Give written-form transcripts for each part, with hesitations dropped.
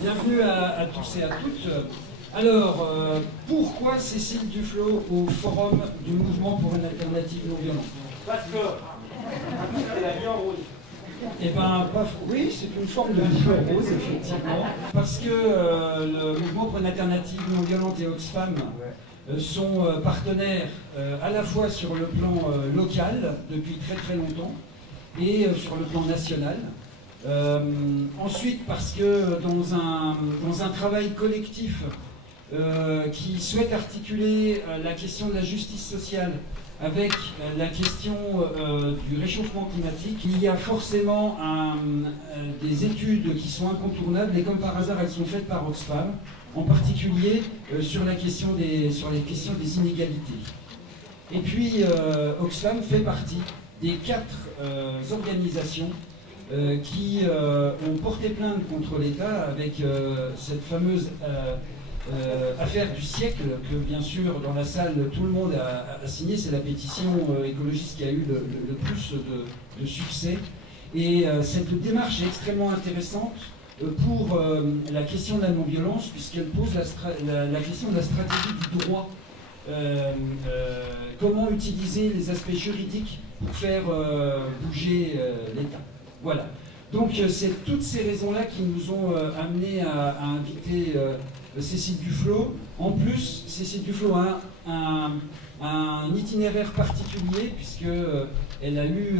Bienvenue à tous et à toutes. Alors, pourquoi Cécile Duflot au forum du mouvement pour une alternative non violente? Parce que c'est la vie en rose. Eh bien, oui, c'est une forme de vie en rose, effectivement. Parce que le mouvement pour une alternative non violente et Oxfam sont partenaires à la fois sur le plan local depuis très très longtemps et sur le plan national. Ensuite, parce que dans un travail collectif qui souhaite articuler la question de la justice sociale avec la question du réchauffement climatique, il y a forcément des études qui sont incontournables, et comme par hasard elles sont faites par Oxfam, en particulier sur les questions des inégalités. Et puis Oxfam fait partie des 4 organisations qui ont porté plainte contre l'État avec cette fameuse affaire du siècle que, bien sûr, dans la salle, tout le monde a signé. C'est la pétition écologiste qui a eu le plus de succès. Et cette démarche est extrêmement intéressante pour la question de la non-violence, puisqu'elle pose la question de la stratégie du droit. Comment utiliser les aspects juridiques pour faire bouger l'État. Voilà. Donc c'est toutes ces raisons-là qui nous ont amenés à inviter Cécile Duflot. En plus, Cécile Duflot a un itinéraire particulier, puisqu'elle a eu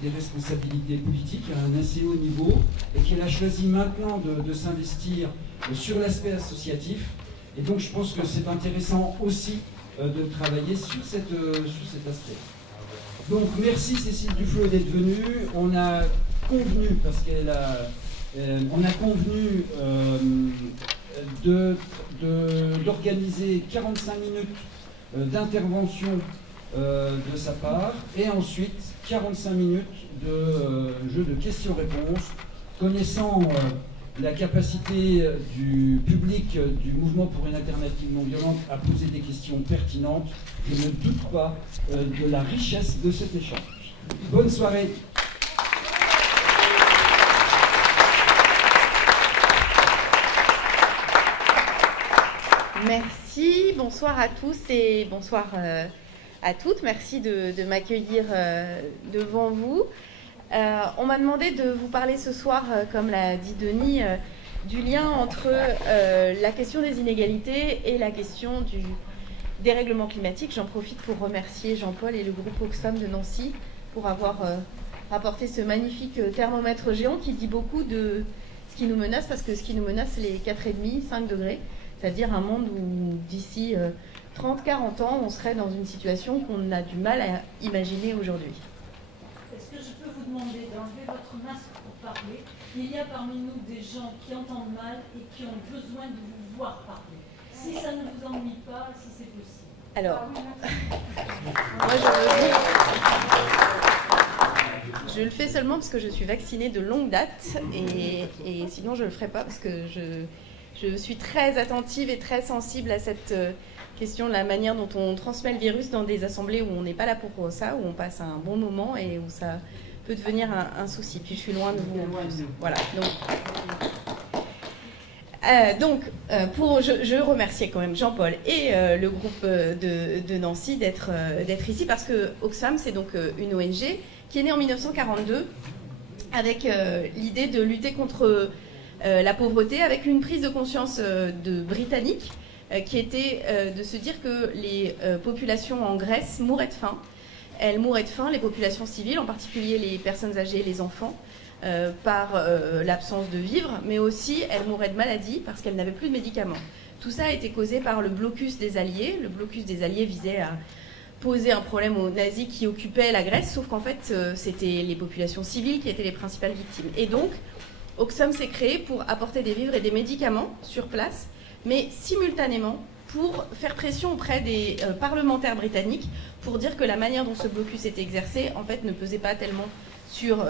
des responsabilités politiques à un assez haut niveau, et qu'elle a choisi maintenant de s'investir sur l'aspect associatif. Et donc je pense que c'est intéressant aussi de travailler sur cet aspect. Donc merci Cécile Duflot d'être venue. On a convenu, on a convenu d'organiser 45 minutes d'intervention de sa part, et ensuite 45 minutes de jeu de questions-réponses, connaissant la capacité du public du mouvement pour une alternative non violente à poser des questions pertinentes. Je ne doute pas de la richesse de cet échange. Bonne soirée. Merci, bonsoir à tous et bonsoir à toutes. Merci de m'accueillir devant vous. On m'a demandé de vous parler ce soir, comme l'a dit Denis, du lien entre la question des inégalités et la question du dérèglement climatique. J'en profite pour remercier Jean-Paul et le groupe Oxfam de Nancy pour avoir apporté ce magnifique thermomètre géant qui dit beaucoup de ce qui nous menace, parce que ce qui nous menace, c'est les 4,5, 5 degrés, c'est-à-dire un monde où d'ici 30-40 ans, on serait dans une situation qu'on a du mal à imaginer aujourd'hui. Est-ce que je peux vous demander d'enlever votre masque pour parler? Il y a parmi nous des gens qui entendent mal et qui ont besoin de vous voir parler. Si ça ne vous ennuie pas, si c'est possible. Alors, moi je le fais seulement parce que je suis vaccinée de longue date, et sinon je ne le ferai pas parce que je suis très attentive et très sensible à cette question de la manière dont on transmet le virus dans des assemblées où on n'est pas là pour ça, où on passe un bon moment et où ça peut devenir un souci. Puis je suis loin de vous en plus. Voilà. Je remerciais quand même Jean-Paul et le groupe de Nancy d'être ici, parce que Oxfam, c'est donc une ONG qui est née en 1942 avec l'idée de lutter contre la pauvreté, avec une prise de conscience de Britanniques qui était de se dire que les populations en Grèce mouraient de faim. Elles mouraient de faim, les populations civiles, en particulier les personnes âgées et les enfants, par l'absence de vivres, mais aussi elles mouraient de maladie parce qu'elles n'avaient plus de médicaments. Tout ça a été causé par le blocus des Alliés. Le blocus des Alliés visait à poser un problème aux nazis qui occupaient la Grèce, sauf qu'en fait, c'était les populations civiles qui étaient les principales victimes. Et donc, Oxfam s'est créé pour apporter des vivres et des médicaments sur place, mais simultanément pour faire pression auprès des parlementaires britanniques pour dire que la manière dont ce blocus était exercé, en fait, ne pesait pas tellement sur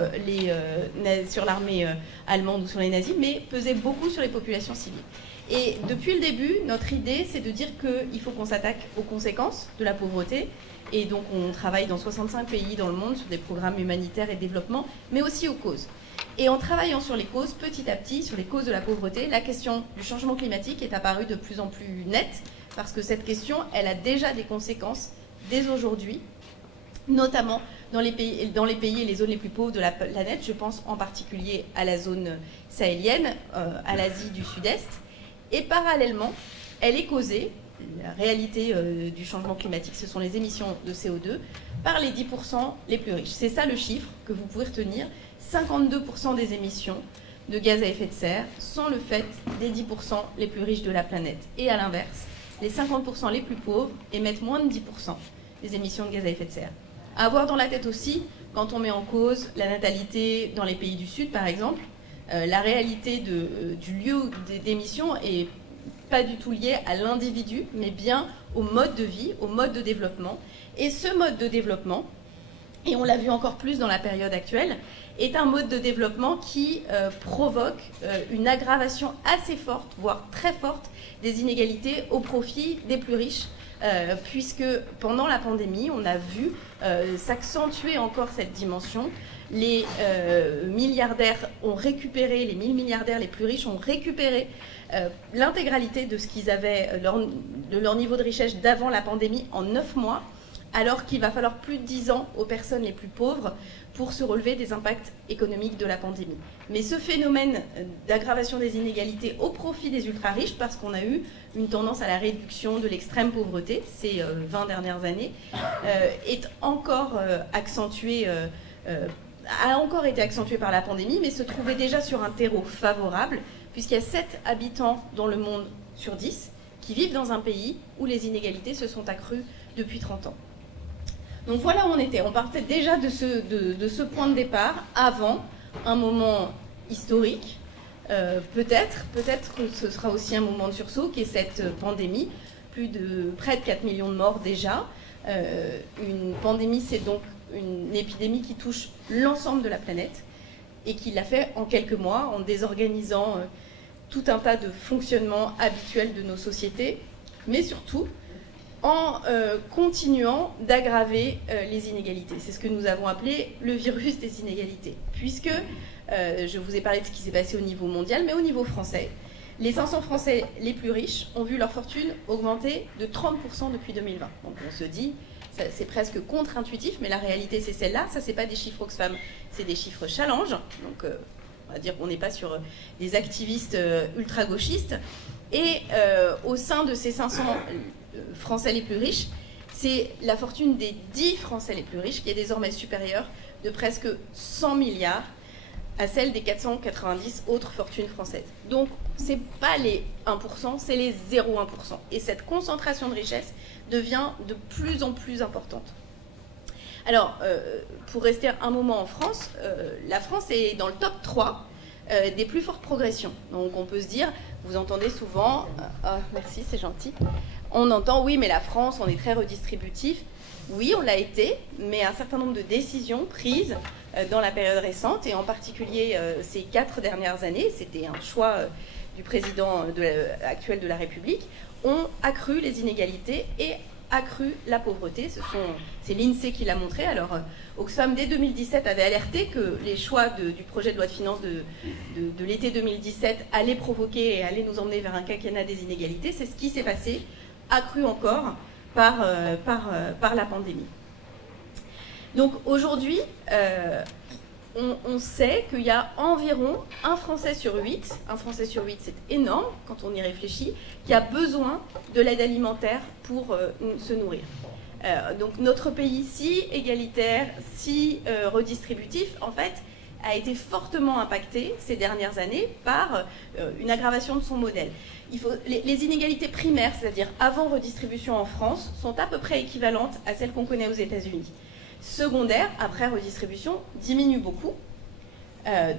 l'armée allemande ou sur les nazis, mais pesait beaucoup sur les populations civiles. Et depuis le début, notre idée, c'est de dire qu'il faut qu'on s'attaque aux conséquences de la pauvreté. Et donc, on travaille dans 65 pays dans le monde sur des programmes humanitaires et de développement, mais aussi aux causes. Et en travaillant sur les causes, petit à petit, sur les causes de la pauvreté, la question du changement climatique est apparue de plus en plus nette, parce que cette question, elle a déjà des conséquences dès aujourd'hui, notamment dans les pays et les zones les plus pauvres de la planète. Je pense en particulier à la zone sahélienne, à l'Asie du Sud-Est. Et parallèlement, elle est causée, la réalité du changement climatique, ce sont les émissions de CO2, par les 10% les plus riches. C'est ça le chiffre que vous pouvez retenir. 52% des émissions de gaz à effet de serre sont le fait des 10% les plus riches de la planète. Et à l'inverse, les 50% les plus pauvres émettent moins de 10% des émissions de gaz à effet de serre. À avoir dans la tête aussi, quand on met en cause la natalité dans les pays du Sud, par exemple, la réalité du lieu d'émission est pas du tout liée à l'individu, mais bien au mode de vie, au mode de développement. Et ce mode de développement, et on l'a vu encore plus dans la période actuelle, est un mode de développement qui provoque une aggravation assez forte, voire très forte, des inégalités au profit des plus riches, puisque pendant la pandémie, on a vu s'accentuer encore cette dimension. Les milliardaires ont récupéré, les 1000 milliardaires les plus riches ont récupéré l'intégralité de ce qu'ils avaient, de leur niveau de richesse d'avant la pandémie en 9 mois, alors qu'il va falloir plus de 10 ans aux personnes les plus pauvres pour se relever des impacts économiques de la pandémie. Mais ce phénomène d'aggravation des inégalités au profit des ultra-riches, parce qu'on a eu une tendance à la réduction de l'extrême pauvreté ces 20 dernières années, est encore accentué, a encore été accentué par la pandémie, mais se trouvait déjà sur un terreau favorable, puisqu'il y a 7 habitants dans le monde sur 10 qui vivent dans un pays où les inégalités se sont accrues depuis 30 ans. Donc voilà où on était. On partait déjà de ce point de départ avant un moment historique. Peut-être que ce sera aussi un moment de sursaut, qui est cette pandémie. Près de 4 millions de morts déjà. Une pandémie, c'est donc une épidémie qui touche l'ensemble de la planète et qui l'a fait en quelques mois, en désorganisant tout un tas de fonctionnements habituels de nos sociétés, mais surtout en continuant d'aggraver les inégalités. C'est ce que nous avons appelé le virus des inégalités, puisque je vous ai parlé de ce qui s'est passé au niveau mondial, mais au niveau français, les 500 Français les plus riches ont vu leur fortune augmenter de 30% depuis 2020. Donc on se dit, c'est presque contre-intuitif, mais la réalité c'est celle-là. Ça, c'est pas des chiffres Oxfam, c'est des chiffres Challenge. Donc on va dire qu'on n'est pas sur des activistes ultra-gauchistes. Et au sein de ces 500 Français les plus riches, c'est la fortune des 10 Français les plus riches qui est désormais supérieure de presque 100 milliards à celle des 490 autres fortunes françaises. Donc, ce n'est pas les 1%, c'est les 0,1%. Et cette concentration de richesse devient de plus en plus importante. Alors, pour rester un moment en France, la France est dans le top 3 des plus fortes progressions. Donc, on peut se dire, vous entendez souvent, merci, c'est gentil, on entend, oui, mais la France, on est très redistributif. Oui, on l'a été, mais un certain nombre de décisions prises dans la période récente, et en particulier ces 4 dernières années, c'était un choix du président actuel de la République, ont accru les inégalités et accru la pauvreté. C'est l'INSEE qui l'a montré. Alors, Oxfam, dès 2017, avait alerté que les choix du projet de loi de finances de l'été 2017 allaient provoquer et allaient nous emmener vers un quinquennat des inégalités. C'est ce qui s'est passé, accru encore par la pandémie. Donc aujourd'hui, on sait qu'il y a environ un Français sur 8 c'est énorme quand on y réfléchit, qui a besoin de l'aide alimentaire pour se nourrir. Donc notre pays, si égalitaire, si redistributif, en fait, a été fortement impacté ces dernières années par une aggravation de son modèle. Les inégalités primaires, c'est-à-dire avant redistribution en France, sont à peu près équivalentes à celles qu'on connaît aux États-Unis. Secondaires, après redistribution, diminuent beaucoup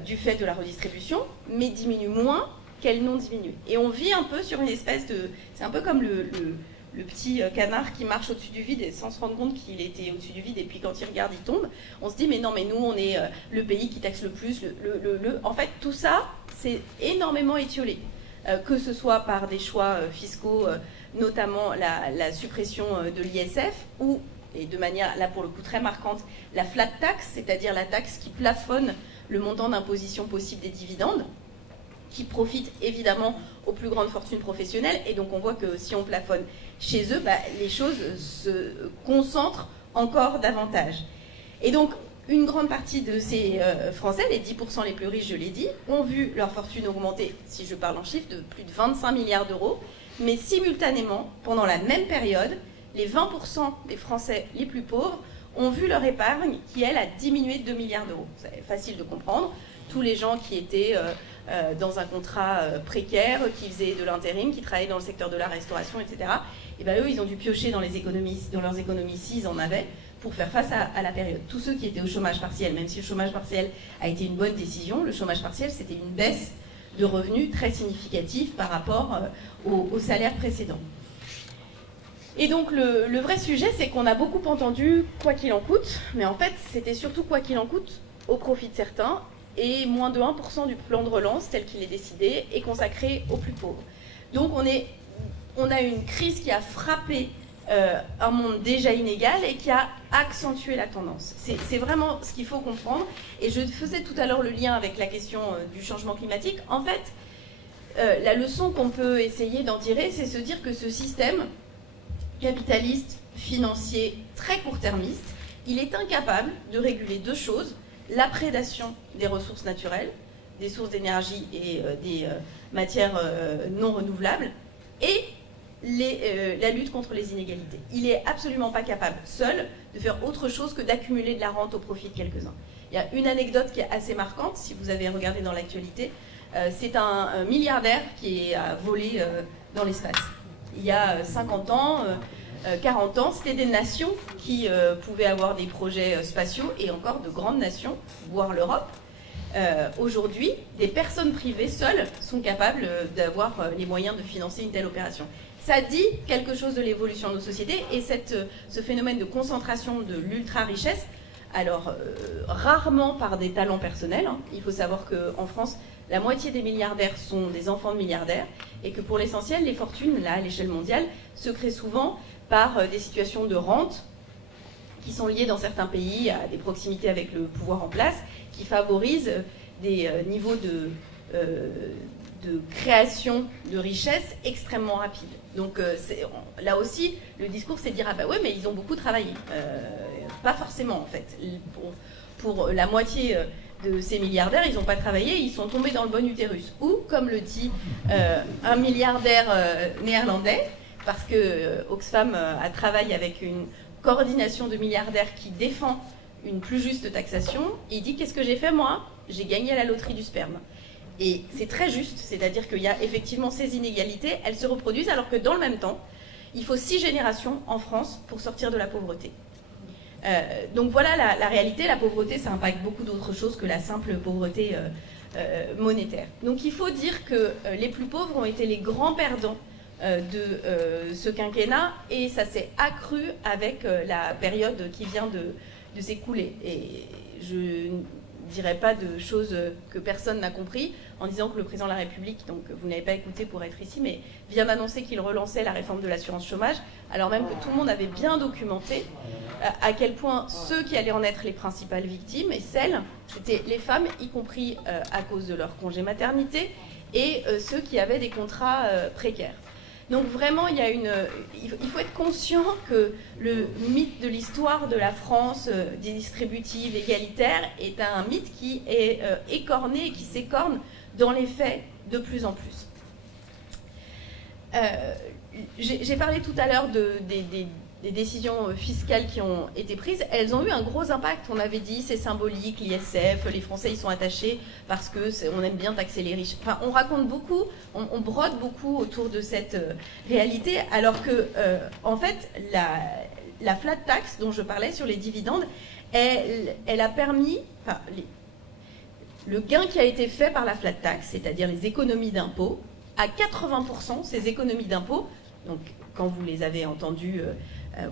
du fait de la redistribution, mais diminuent moins qu'elles n'ont diminué. Et on vit un peu sur une espèce de... C'est un peu comme le petit canard qui marche au-dessus du vide et sans se rendre compte qu'il était au-dessus du vide, et puis quand il regarde, il tombe. On se dit, mais non, mais nous, on est le pays qui taxe le plus. En fait, tout ça, c'est énormément étiolé. Que ce soit par des choix fiscaux, notamment la suppression de l'ISF, ou, et de manière, là pour le coup, très marquante, la flat tax, c'est-à-dire la taxe qui plafonne le montant d'imposition possible des dividendes, qui profitent évidemment aux plus grandes fortunes professionnelles. Et donc on voit que si on plafonne chez eux, les choses se concentrent encore davantage. Et donc une grande partie de ces Français, les 10% les plus riches, je l'ai dit, ont vu leur fortune augmenter, si je parle en chiffres, de plus de 25 milliards d'euros. Mais simultanément, pendant la même période, les 20% des Français les plus pauvres ont vu leur épargne qui, elle, a diminué de 2 milliards d'euros. C'est facile de comprendre. Tous les gens qui étaient dans un contrat précaire, qui faisaient de l'intérim, qui travaillaient dans le secteur de la restauration, etc., et bien eux, ils ont dû piocher dans leurs économies s'ils en avaient, pour faire face à la période. Tous ceux qui étaient au chômage partiel, même si le chômage partiel a été une bonne décision, le chômage partiel, c'était une baisse de revenus très significative par rapport au salaire précédent. Et donc le vrai sujet, c'est qu'on a beaucoup entendu quoi qu'il en coûte, mais en fait, c'était surtout quoi qu'il en coûte au profit de certains, et moins de 1% du plan de relance tel qu'il est décidé est consacré aux plus pauvres. Donc on a une crise qui a frappé un monde déjà inégal et qui a accentué la tendance. C'est vraiment ce qu'il faut comprendre. Et je faisais tout à l'heure le lien avec la question du changement climatique. En fait, la leçon qu'on peut essayer d'en tirer, c'est se dire que ce système capitaliste, financier, très court-termiste, il est incapable de réguler deux choses: la prédation des ressources naturelles, des sources d'énergie et des matières non renouvelables, et la lutte contre les inégalités. Il n'est absolument pas capable, seul, de faire autre chose que d'accumuler de la rente au profit de quelques-uns. Il y a une anecdote qui est assez marquante, si vous avez regardé dans l'actualité. C'est un milliardaire qui a volé dans l'espace. Il y a 50 ans, 40 ans, c'était des nations qui pouvaient avoir des projets spatiaux, et encore de grandes nations, voire l'Europe. Aujourd'hui, des personnes privées seules sont capables d'avoir les moyens de financer une telle opération. Ça dit quelque chose de l'évolution de nos sociétés, et ce phénomène de concentration de l'ultra-richesse, alors rarement par des talents personnels, hein. Il faut savoir qu'en France, la moitié des milliardaires sont des enfants de milliardaires, et que pour l'essentiel, les fortunes, là, à l'échelle mondiale, se créent souvent par des situations de rente qui sont liées dans certains pays à des proximités avec le pouvoir en place, qui favorisent des niveaux de création de richesse extrêmement rapides. Donc là aussi, le discours, c'est de dire « Ah bah ouais, mais ils ont beaucoup travaillé ». Pas forcément, en fait. Pour la moitié de ces milliardaires, ils n'ont pas travaillé, ils sont tombés dans le bon utérus. Ou, comme le dit un milliardaire néerlandais, parce que Oxfam travaille avec une coordination de milliardaires qui défend une plus juste taxation, il dit « Qu'est-ce que j'ai fait, moi ? J'ai gagné à la loterie du sperme ». Et c'est très juste, c'est-à-dire qu'il y a effectivement ces inégalités, elles se reproduisent, alors que dans le même temps, il faut 6 générations en France pour sortir de la pauvreté. Donc voilà la réalité. La pauvreté, ça impacte beaucoup d'autres choses que la simple pauvreté monétaire. Donc il faut dire que les plus pauvres ont été les grands perdants de ce quinquennat, et ça s'est accru avec la période qui vient de s'écouler. Et je ne dirais pas de choses que personne n'a compris en disant que le président de la République, donc vous n'avez pas écouté pour être ici, mais vient d'annoncer qu'il relançait la réforme de l'assurance chômage, alors même que tout le monde avait bien documenté à quel point ceux qui allaient en être les principales victimes, et c'était les femmes, y compris à cause de leur congé maternité, et ceux qui avaient des contrats précaires. Donc vraiment, il faut être conscient que le mythe de l'histoire de la France distributive, égalitaire, est un mythe qui est écorné et qui s'écorne dans les faits de plus en plus. J'ai parlé tout à l'heure des décisions fiscales qui ont été prises. Elles ont eu un gros impact. On avait dit c'est symbolique, l'ISF, les Français y sont attachés parce qu'on aime bien taxer les riches. Enfin, on raconte beaucoup, on brode beaucoup autour de cette réalité, alors que en fait la flat tax dont je parlais sur les dividendes, elle a permis, enfin, le gain qui a été fait par la flat tax, c'est-à-dire les économies d'impôts, à 80%, ces économies d'impôts, donc quand vous les avez entendues,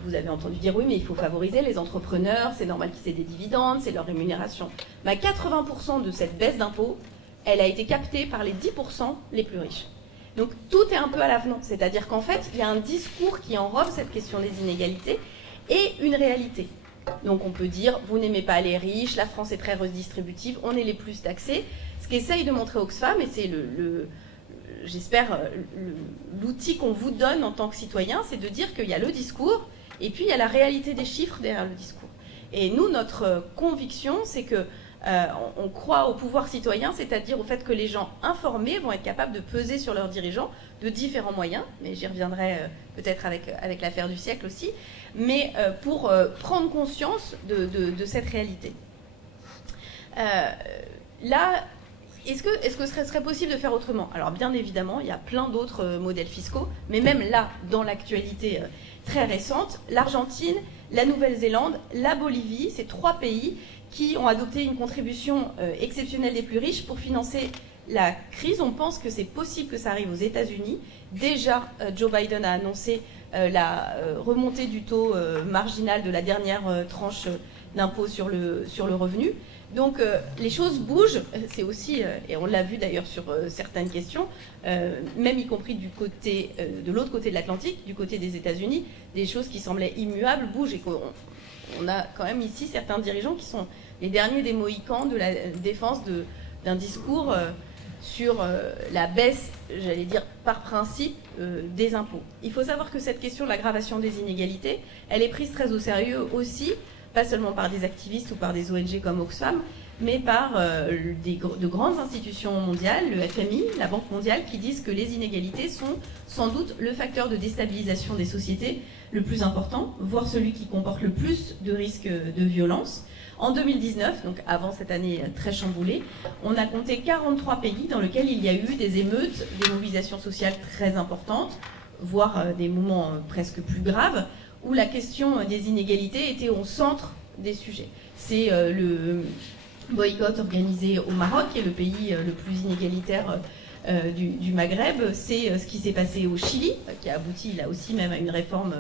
vous avez entendu dire oui, mais il faut favoriser les entrepreneurs, c'est normal qu'ils aient des dividendes, c'est leur rémunération. Mais 80% de cette baisse d'impôts, elle a été captée par les 10% les plus riches. Donc tout est un peu à l'avenant, c'est-à-dire qu'en fait, il y a un discours qui enrobe cette question des inégalités et une réalité. Donc on peut dire, vous n'aimez pas les riches, la France est très redistributive, on est les plus taxés. Ce qu'essaye de montrer Oxfam, et c'est j'espère l'outil qu'on vous donne en tant que citoyen, c'est de dire qu'il y a le discours, et puis il y a la réalité des chiffres derrière le discours. Et nous, notre conviction, c'est que on croit au pouvoir citoyen, c'est-à-dire au fait que les gens informés vont être capables de peser sur leurs dirigeants de différents moyens, mais j'y reviendrai peut-être avec l'affaire du siècle aussi, mais pour prendre conscience de cette réalité. Là, est-ce que ce serait possible de faire autrement? Alors bien évidemment, il y a plein d'autres modèles fiscaux, mais même là, dans l'actualité très récente, l'Argentine, la Nouvelle-Zélande, la Bolivie, ces 3 pays qui ont adopté une contribution exceptionnelle des plus riches pour financer la crise. On pense que c'est possible que ça arrive aux États-Unis. Déjà, Joe Biden a annoncé la remontée du taux marginal de la dernière tranche d'impôt sur le revenu. Donc les choses bougent, c'est aussi, et on l'a vu d'ailleurs sur certaines questions, même y compris du côté, de l'autre côté de l'Atlantique, du côté des États-Unis, des choses qui semblaient immuables bougent, et qu'on a quand même ici certains dirigeants qui sont les derniers des Mohicans de la défense d'un discours sur la baisse, j'allais dire par principe, des impôts. Il faut savoir que cette question de l'aggravation des inégalités, elle est prise très au sérieux aussi, pas seulement par des activistes ou par des ONG comme Oxfam, mais par de grandes institutions mondiales, le FMI, la Banque mondiale, qui disent que les inégalités sont sans doute le facteur de déstabilisation des sociétés le plus important, voire celui qui comporte le plus de risques de violence. En 2019, donc avant cette année très chamboulée, on a compté 43 pays dans lesquels il y a eu des émeutes, des mobilisations sociales très importantes, voire des moments presque plus graves, où la question des inégalités était au centre des sujets. C'est le boycott organisé au Maroc, qui est le pays le plus inégalitaire du Maghreb. C'est ce qui s'est passé au Chili, qui a abouti là aussi même à une réforme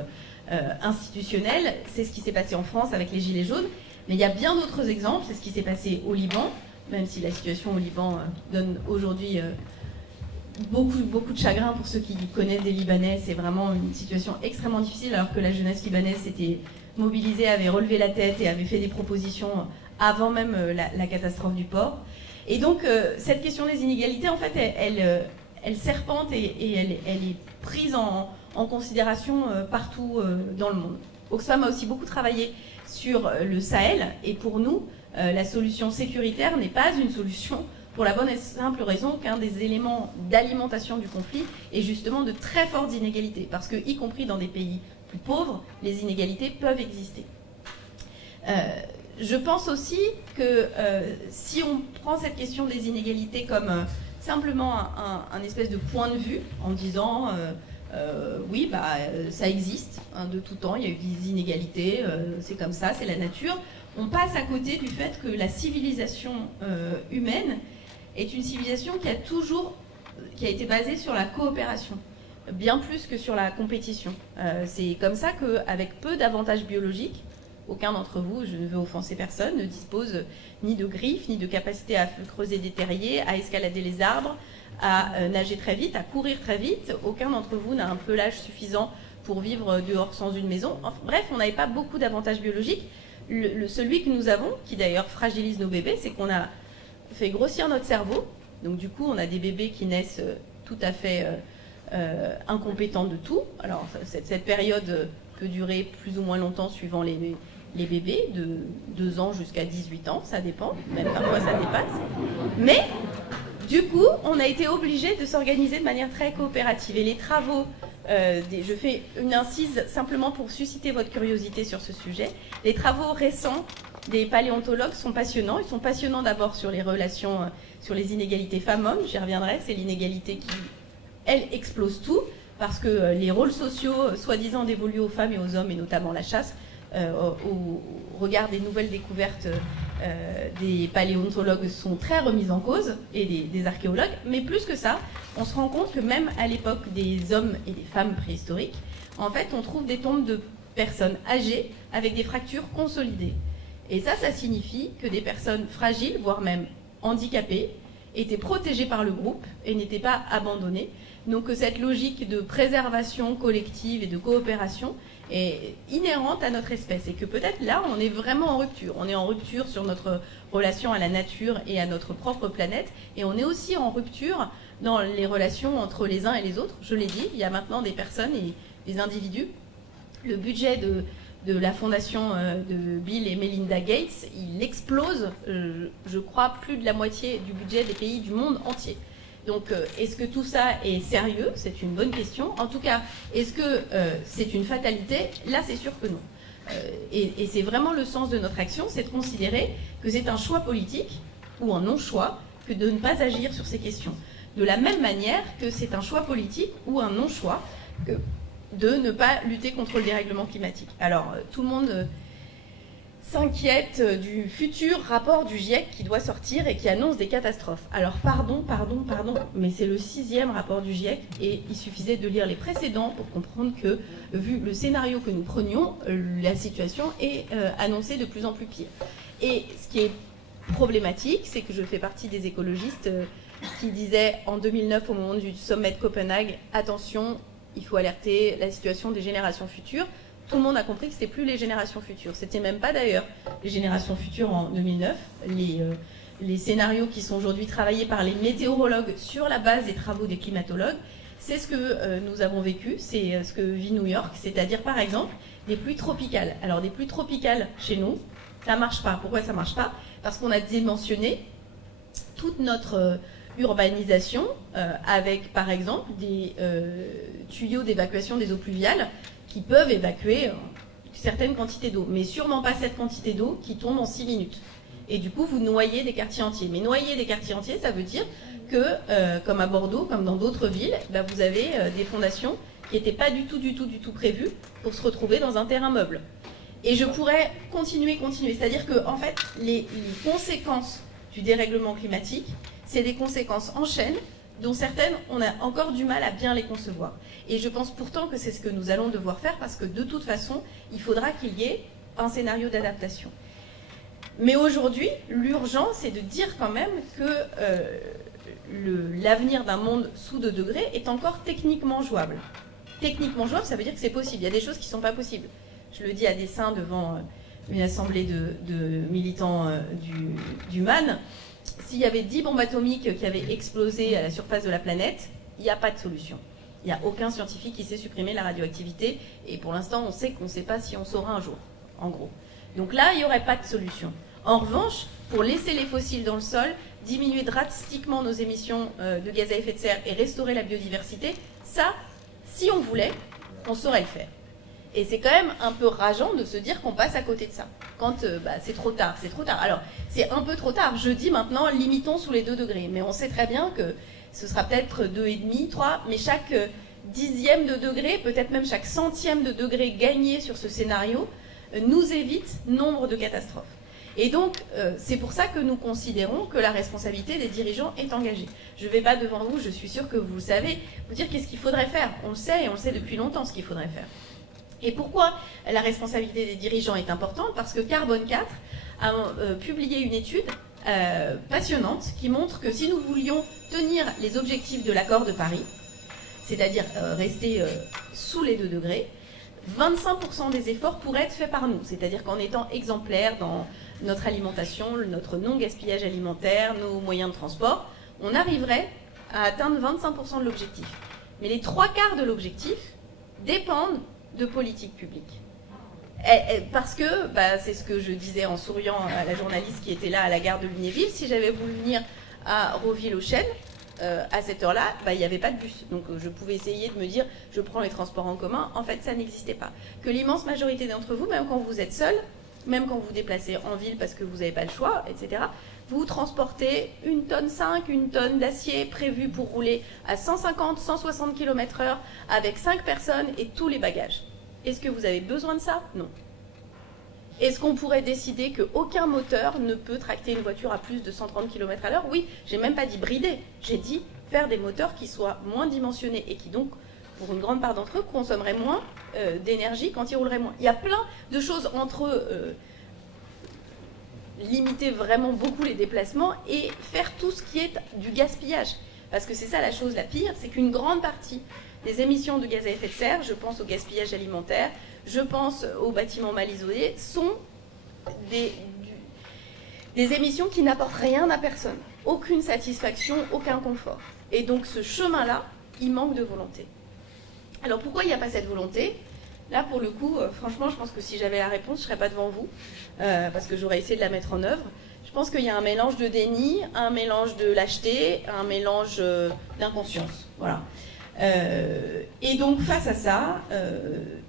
institutionnelle. C'est ce qui s'est passé en France avec les Gilets jaunes. Mais il y a bien d'autres exemples. C'est ce qui s'est passé au Liban, même si la situation au Liban donne aujourd'hui beaucoup de chagrin pour ceux qui connaissent des Libanais. C'est vraiment une situation extrêmement difficile, alors que la jeunesse libanaise s'était mobilisée, avait relevé la tête et avait fait des propositions avant même la catastrophe du port. Et donc cette question des inégalités, en fait, elle serpente et elle est prise en considération partout dans le monde. Oxfam a aussi beaucoup travaillé sur le Sahel, et pour nous, la solution sécuritaire n'est pas une solution pour la bonne et simple raison qu'un des éléments d'alimentation du conflit est justement de très fortes inégalités, parce que, y compris dans des pays plus pauvres, les inégalités peuvent exister. Je pense aussi que si on prend cette question des inégalités comme simplement un espèce de point de vue, en disant oui, ça existe de tout temps, il y a eu des inégalités, c'est comme ça, c'est la nature, on passe à côté du fait que la civilisation humaine est une civilisation qui a été basée sur la coopération, bien plus que sur la compétition. C'est comme ça qu'avec peu d'avantages biologiques, aucun d'entre vous, je ne veux offenser personne, ne dispose ni de griffes, ni de capacité à creuser des terriers, à escalader les arbres, à nager très vite, à courir très vite. Aucun d'entre vous n'a un pelage suffisant pour vivre dehors sans une maison. Enfin, bref, on n'avait pas beaucoup d'avantages biologiques. Celui que nous avons, qui d'ailleurs fragilise nos bébés, c'est qu'on a fait grossir notre cerveau. Donc du coup, on a des bébés qui naissent tout à fait incompétents de tout. Alors cette période peut durer plus ou moins longtemps suivant les bébés, de 2 ans jusqu'à 18 ans, ça dépend, même parfois ça dépasse. Mais du coup, on a été obligé de s'organiser de manière très coopérative. Et les travaux, je fais une incise simplement pour susciter votre curiosité sur ce sujet, les travaux récents des paléontologues sont passionnants. Ils sont passionnants d'abord sur les relations, sur les inégalités femmes-hommes, j'y reviendrai, c'est l'inégalité qui, elle, explose tout, parce que les rôles sociaux, soi-disant dévolus aux femmes et aux hommes, et notamment la chasse, au regard des nouvelles découvertes des paléontologues sont très remises en cause, et des archéologues, mais plus que ça, on se rend compte que même à l'époque des hommes et des femmes préhistoriques, en fait, on trouve des tombes de personnes âgées avec des fractures consolidées. Et ça signifie que des personnes fragiles, voire même handicapées, étaient protégés par le groupe et n'étaient pas abandonnés. Donc cette logique de préservation collective et de coopération est inhérente à notre espèce et que peut-être là on est vraiment en rupture. On est en rupture sur notre relation à la nature et à notre propre planète et on est aussi en rupture dans les relations entre les uns et les autres. Je l'ai dit, il y a maintenant des personnes et des individus. Le budget de la fondation de Bill et Melinda Gates, il explose, je crois, plus de la moitié du budget des pays du monde entier. Donc, est-ce que tout ça est sérieux? C'est une bonne question. En tout cas, est-ce que c'est une fatalité? Là, c'est sûr que non. Et c'est vraiment le sens de notre action, c'est de considérer que c'est un choix politique ou un non-choix que de ne pas agir sur ces questions. De la même manière que c'est un choix politique ou un non-choix de ne pas lutter contre le dérèglement climatique. Alors, tout le monde s'inquiète du futur rapport du GIEC qui doit sortir et qui annonce des catastrophes. Alors, pardon, mais c'est le 6e rapport du GIEC et il suffisait de lire les précédents pour comprendre que, vu le scénario que nous prenions, la situation est annoncée de plus en plus pire. Et ce qui est problématique, c'est que je fais partie des écologistes qui disaient en 2009, au moment du sommet de Copenhague, attention, il faut alerter la situation des générations futures. Tout le monde a compris que ce n'était plus les générations futures. C'était même pas d'ailleurs les générations futures en 2009. Les scénarios qui sont aujourd'hui travaillés par les météorologues sur la base des travaux des climatologues, c'est ce que nous avons vécu, c'est ce que vit New York, c'est-à-dire par exemple des pluies tropicales. Alors des pluies tropicales chez nous, ça ne marche pas. Pourquoi ça ne marche pas? Parce qu'on a dimensionné toute notre urbanisation avec par exemple des tuyaux d'évacuation des eaux pluviales qui peuvent évacuer certaines quantités d'eau, mais sûrement pas cette quantité d'eau qui tombe en 6 minutes. Et du coup, vous noyez des quartiers entiers. Mais noyer des quartiers entiers, ça veut dire que, comme à Bordeaux, comme dans d'autres villes, vous avez des fondations qui n'étaient pas du tout prévues pour se retrouver dans un terrain meuble. Et je pourrais continuer. C'est-à-dire que, en fait, les conséquences du dérèglement climatique, c'est des conséquences en chaîne dont certaines, on a encore du mal à bien les concevoir. Et je pense pourtant que c'est ce que nous allons devoir faire parce que de toute façon, il faudra qu'il y ait un scénario d'adaptation. Mais aujourd'hui, l'urgence est de dire quand même que l'avenir d'un monde sous 2 degrés est encore techniquement jouable. Techniquement jouable, ça veut dire que c'est possible. Il y a des choses qui ne sont pas possibles. Je le dis à dessein devant une assemblée de militants du MAN. S'il y avait 10 bombes atomiques qui avaient explosé à la surface de la planète, il n'y a pas de solution. Il n'y a aucun scientifique qui sait supprimer la radioactivité. Et pour l'instant, on sait qu'on ne sait pas si on saura un jour, en gros. Donc là, il n'y aurait pas de solution. En revanche, pour laisser les fossiles dans le sol, diminuer drastiquement nos émissions de gaz à effet de serre et restaurer la biodiversité, ça, si on voulait, on saurait le faire. Et c'est quand même un peu rageant de se dire qu'on passe à côté de ça. Quand c'est trop tard, c'est trop tard. Alors, c'est un peu trop tard. Je dis maintenant, limitons sous les 2 degrés. Mais on sait très bien que ce sera peut-être 2,5, 3, mais chaque dixième de degré, peut-être même chaque centième de degré gagné sur ce scénario, nous évite nombre de catastrophes. Et donc, c'est pour ça que nous considérons que la responsabilité des dirigeants est engagée. Je ne vais pas devant vous, je suis sûre que vous le savez, vous dire qu'est-ce qu'il faudrait faire. On le sait et on le sait depuis longtemps ce qu'il faudrait faire. Et pourquoi la responsabilité des dirigeants est importante? Parce que Carbone 4 a publié une étude passionnante qui montre que si nous voulions tenir les objectifs de l'accord de Paris, c'est-à-dire rester sous les 2 degrés, 25% des efforts pourraient être faits par nous, c'est-à-dire qu'en étant exemplaires dans notre alimentation, notre non-gaspillage alimentaire, nos moyens de transport, on arriverait à atteindre 25% de l'objectif. Mais les 3/4 de l'objectif dépendent de politiques publiques. Parce que, c'est ce que je disais en souriant à la journaliste qui était là à la gare de Lunéville, si j'avais voulu venir à Roville-aux-Chênes, à cette heure-là, il n'y avait pas de bus. Donc je pouvais essayer de me dire, je prends les transports en commun. En fait, ça n'existait pas. Que l'immense majorité d'entre vous, même quand vous êtes seul, même quand vous vous déplacez en ville parce que vous n'avez pas le choix, etc., vous transportez 1,5 tonne, 1 tonne d'acier prévu pour rouler à 150, 160 km/h avec 5 personnes et tous les bagages. Est-ce que vous avez besoin de ça? Non. Est-ce qu'on pourrait décider qu'aucun moteur ne peut tracter une voiture à plus de 130 km/h? Oui, j'ai même pas dit brider, j'ai dit faire des moteurs qui soient moins dimensionnés et qui donc, pour une grande part d'entre eux, consommeraient moins d'énergie quand ils rouleraient moins. Il y a plein de choses entre limiter vraiment beaucoup les déplacements et faire tout ce qui est du gaspillage. Parce que c'est ça la chose la pire, c'est qu'une grande partie des émissions de gaz à effet de serre, je pense au gaspillage alimentaire, je pense aux bâtiments mal isolés, sont des émissions qui n'apportent rien à personne. Aucune satisfaction, aucun confort. Et donc ce chemin-là, il manque de volonté. Alors pourquoi il n'y a pas cette volonté ? Là, pour le coup, franchement, je pense que si j'avais la réponse, je ne serais pas devant vous, parce que j'aurais essayé de la mettre en œuvre. Je pense qu'il y a un mélange de déni, un mélange de lâcheté, un mélange d'inconscience. Voilà. Et donc, face à ça,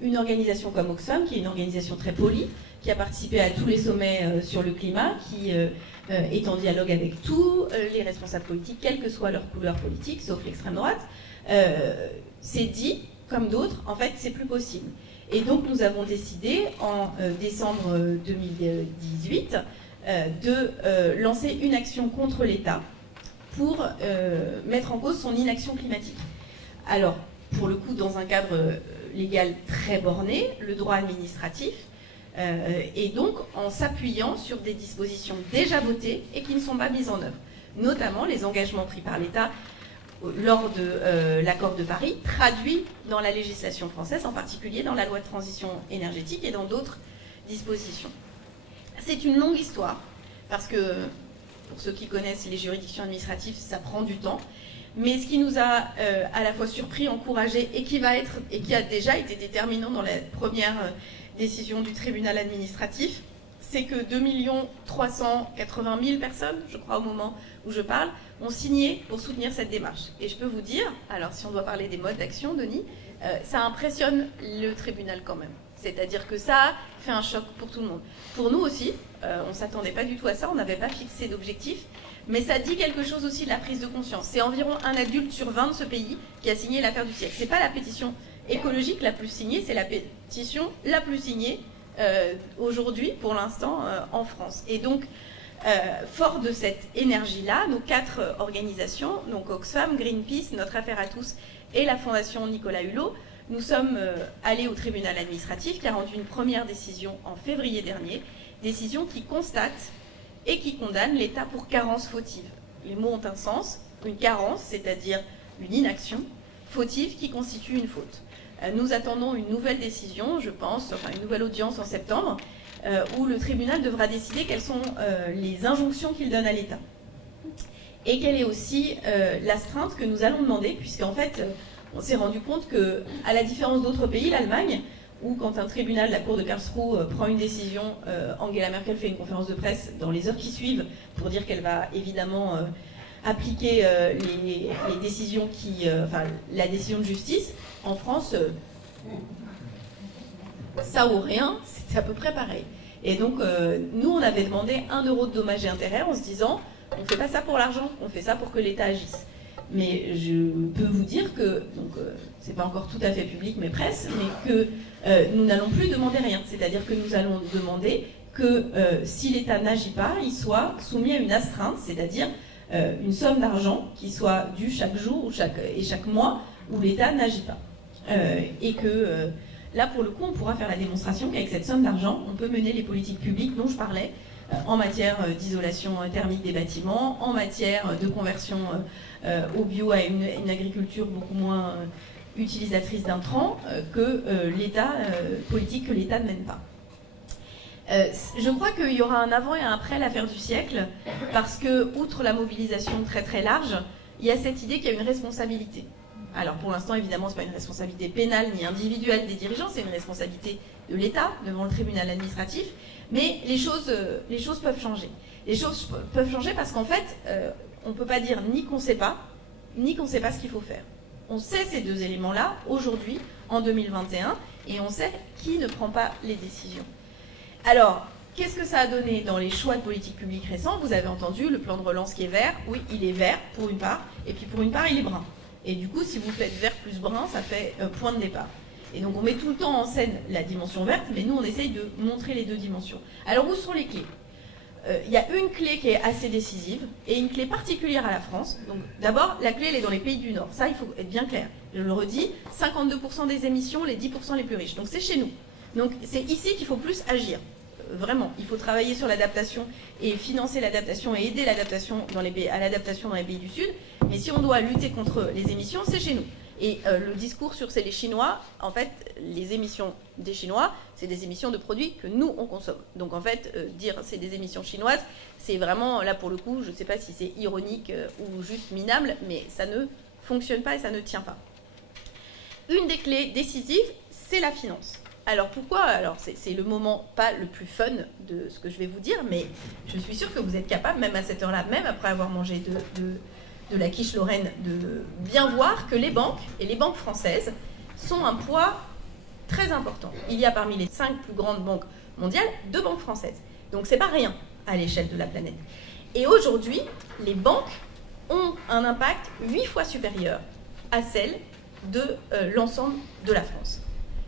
une organisation comme Oxfam, qui est une organisation très polie, qui a participé à tous les sommets sur le climat, qui est en dialogue avec tous les responsables politiques, quelle que soit leur couleur politique, sauf l'extrême droite, s'est dit, comme d'autres, en fait, c'est plus possible. Et donc, nous avons décidé, en décembre 2018, de lancer une action contre l'État pour mettre en cause son inaction climatique. Alors, pour le coup, dans un cadre légal très borné, le droit administratif, et donc en s'appuyant sur des dispositions déjà votées et qui ne sont pas mises en œuvre, notamment les engagements pris par l'État lors de l'accord de Paris, traduits dans la législation française, en particulier dans la loi de transition énergétique et dans d'autres dispositions. C'est une longue histoire, parce que, pour ceux qui connaissent les juridictions administratives, ça prend du temps. Mais ce qui nous a à la fois surpris, encouragé, et qui a déjà été déterminant dans la première décision du tribunal administratif, c'est que 2 380 000 personnes, je crois au moment où je parle, ont signé pour soutenir cette démarche. Et je peux vous dire, alors si on doit parler des modes d'action, Denis, ça impressionne le tribunal quand même. C'est-à-dire que ça fait un choc pour tout le monde. Pour nous aussi, on ne s'attendait pas du tout à ça, on n'avait pas fixé d'objectif, mais ça dit quelque chose aussi de la prise de conscience. C'est environ un adulte sur 20 de ce pays qui a signé l'affaire du siècle. Ce n'est pas la pétition écologique la plus signée, c'est la pétition la plus signée aujourd'hui, pour l'instant, en France. Et donc, fort de cette énergie-là, nos 4 organisations, donc Oxfam, Greenpeace, Notre Affaire à tous et la Fondation Nicolas Hulot, nous sommes allés au tribunal administratif qui a rendu une première décision en février dernier, décision qui constate et qui condamne l'État pour carence fautive. Les mots ont un sens, une carence, c'est-à-dire une inaction, fautive qui constitue une faute. Nous attendons une nouvelle décision, je pense, enfin une nouvelle audience en septembre, où le tribunal devra décider quelles sont les injonctions qu'il donne à l'État. Et quelle est aussi l'astreinte que nous allons demander, puisqu'en fait, on s'est rendu compte que, à la différence d'autres pays, l'Allemagne, où quand un tribunal, la cour de Karlsruhe, prend une décision, Angela Merkel fait une conférence de presse dans les heures qui suivent pour dire qu'elle va évidemment appliquer les décisions enfin, la décision de justice. En France, ça ou rien, c'est à peu près pareil. Et donc, nous, on avait demandé 1 € de dommages et intérêts en se disant, on ne fait pas ça pour l'argent, on fait ça pour que l'État agisse. Mais je peux vous dire que, donc c'est pas encore tout à fait public, mais presque, mais que nous n'allons plus demander rien. C'est-à-dire que nous allons demander que si l'État n'agit pas, il soit soumis à une astreinte, c'est-à-dire une somme d'argent qui soit due chaque jour ou chaque mois où l'État n'agit pas. Et que là, pour le coup, on pourra faire la démonstration qu'avec cette somme d'argent, on peut mener les politiques publiques dont je parlais, en matière d'isolation thermique des bâtiments, en matière de conversion au bio à une agriculture beaucoup moins utilisatrice d'intrants que l'État, politique que l'État ne mène pas. Je crois qu'il y aura un avant et un après l'affaire du siècle, parce que, outre la mobilisation très très large, il y a cette idée qu'il y a une responsabilité. Alors pour l'instant, évidemment, ce n'est pas une responsabilité pénale ni individuelle des dirigeants, c'est une responsabilité de l'État devant le tribunal administratif, mais les choses peuvent changer. Les choses peuvent changer parce qu'en fait, on ne peut pas dire ni qu'on ne sait pas, ni qu'on ne sait pas ce qu'il faut faire. On sait ces 2 éléments-là, aujourd'hui, en 2021, et on sait qui ne prend pas les décisions. Alors, qu'est-ce que ça a donné dans les choix de politique publique récents? Vous avez entendu le plan de relance qui est vert. Oui, il est vert pour une part, et puis pour une part, il est brun. Et du coup, si vous faites vert plus brun, ça fait point de départ. Et donc, on met tout le temps en scène la dimension verte, mais nous, on essaye de montrer les 2 dimensions. Alors, où sont les clés? Il y a une clé qui est assez décisive, et une clé particulière à la France. Donc, d'abord, la clé, elle est dans les pays du Nord. Ça, il faut être bien clair. Je le redis, 52% des émissions, les 10% les plus riches. Donc, c'est chez nous. Donc, c'est ici qu'il faut plus agir. vraiment, il faut travailler sur l'adaptation et financer l'adaptation et aider l'adaptation à l'adaptation dans les pays du Sud. Mais si on doit lutter contre les émissions, c'est chez nous. Et le discours sur c'est les Chinois, en fait, les émissions des Chinois, c'est des émissions de produits que nous, on consomme. Donc en fait, dire c'est des émissions chinoises, c'est vraiment, là pour le coup, je ne sais pas si c'est ironique ou juste minable, mais ça ne fonctionne pas et ça ne tient pas. Une des clés décisives, c'est la finance. Alors pourquoi? Alors c'est le moment pas le plus fun de ce que je vais vous dire, mais je suis sûre que vous êtes capable, même à cette heure-là, même après avoir mangé de la quiche lorraine, de bien voir que les banques, et les banques françaises, sont un poids très important. Il y a parmi les 5 plus grandes banques mondiales, 2 banques françaises. Donc c'est pas rien à l'échelle de la planète. Et aujourd'hui, les banques ont un impact 8 fois supérieur à celle de l'ensemble de la France.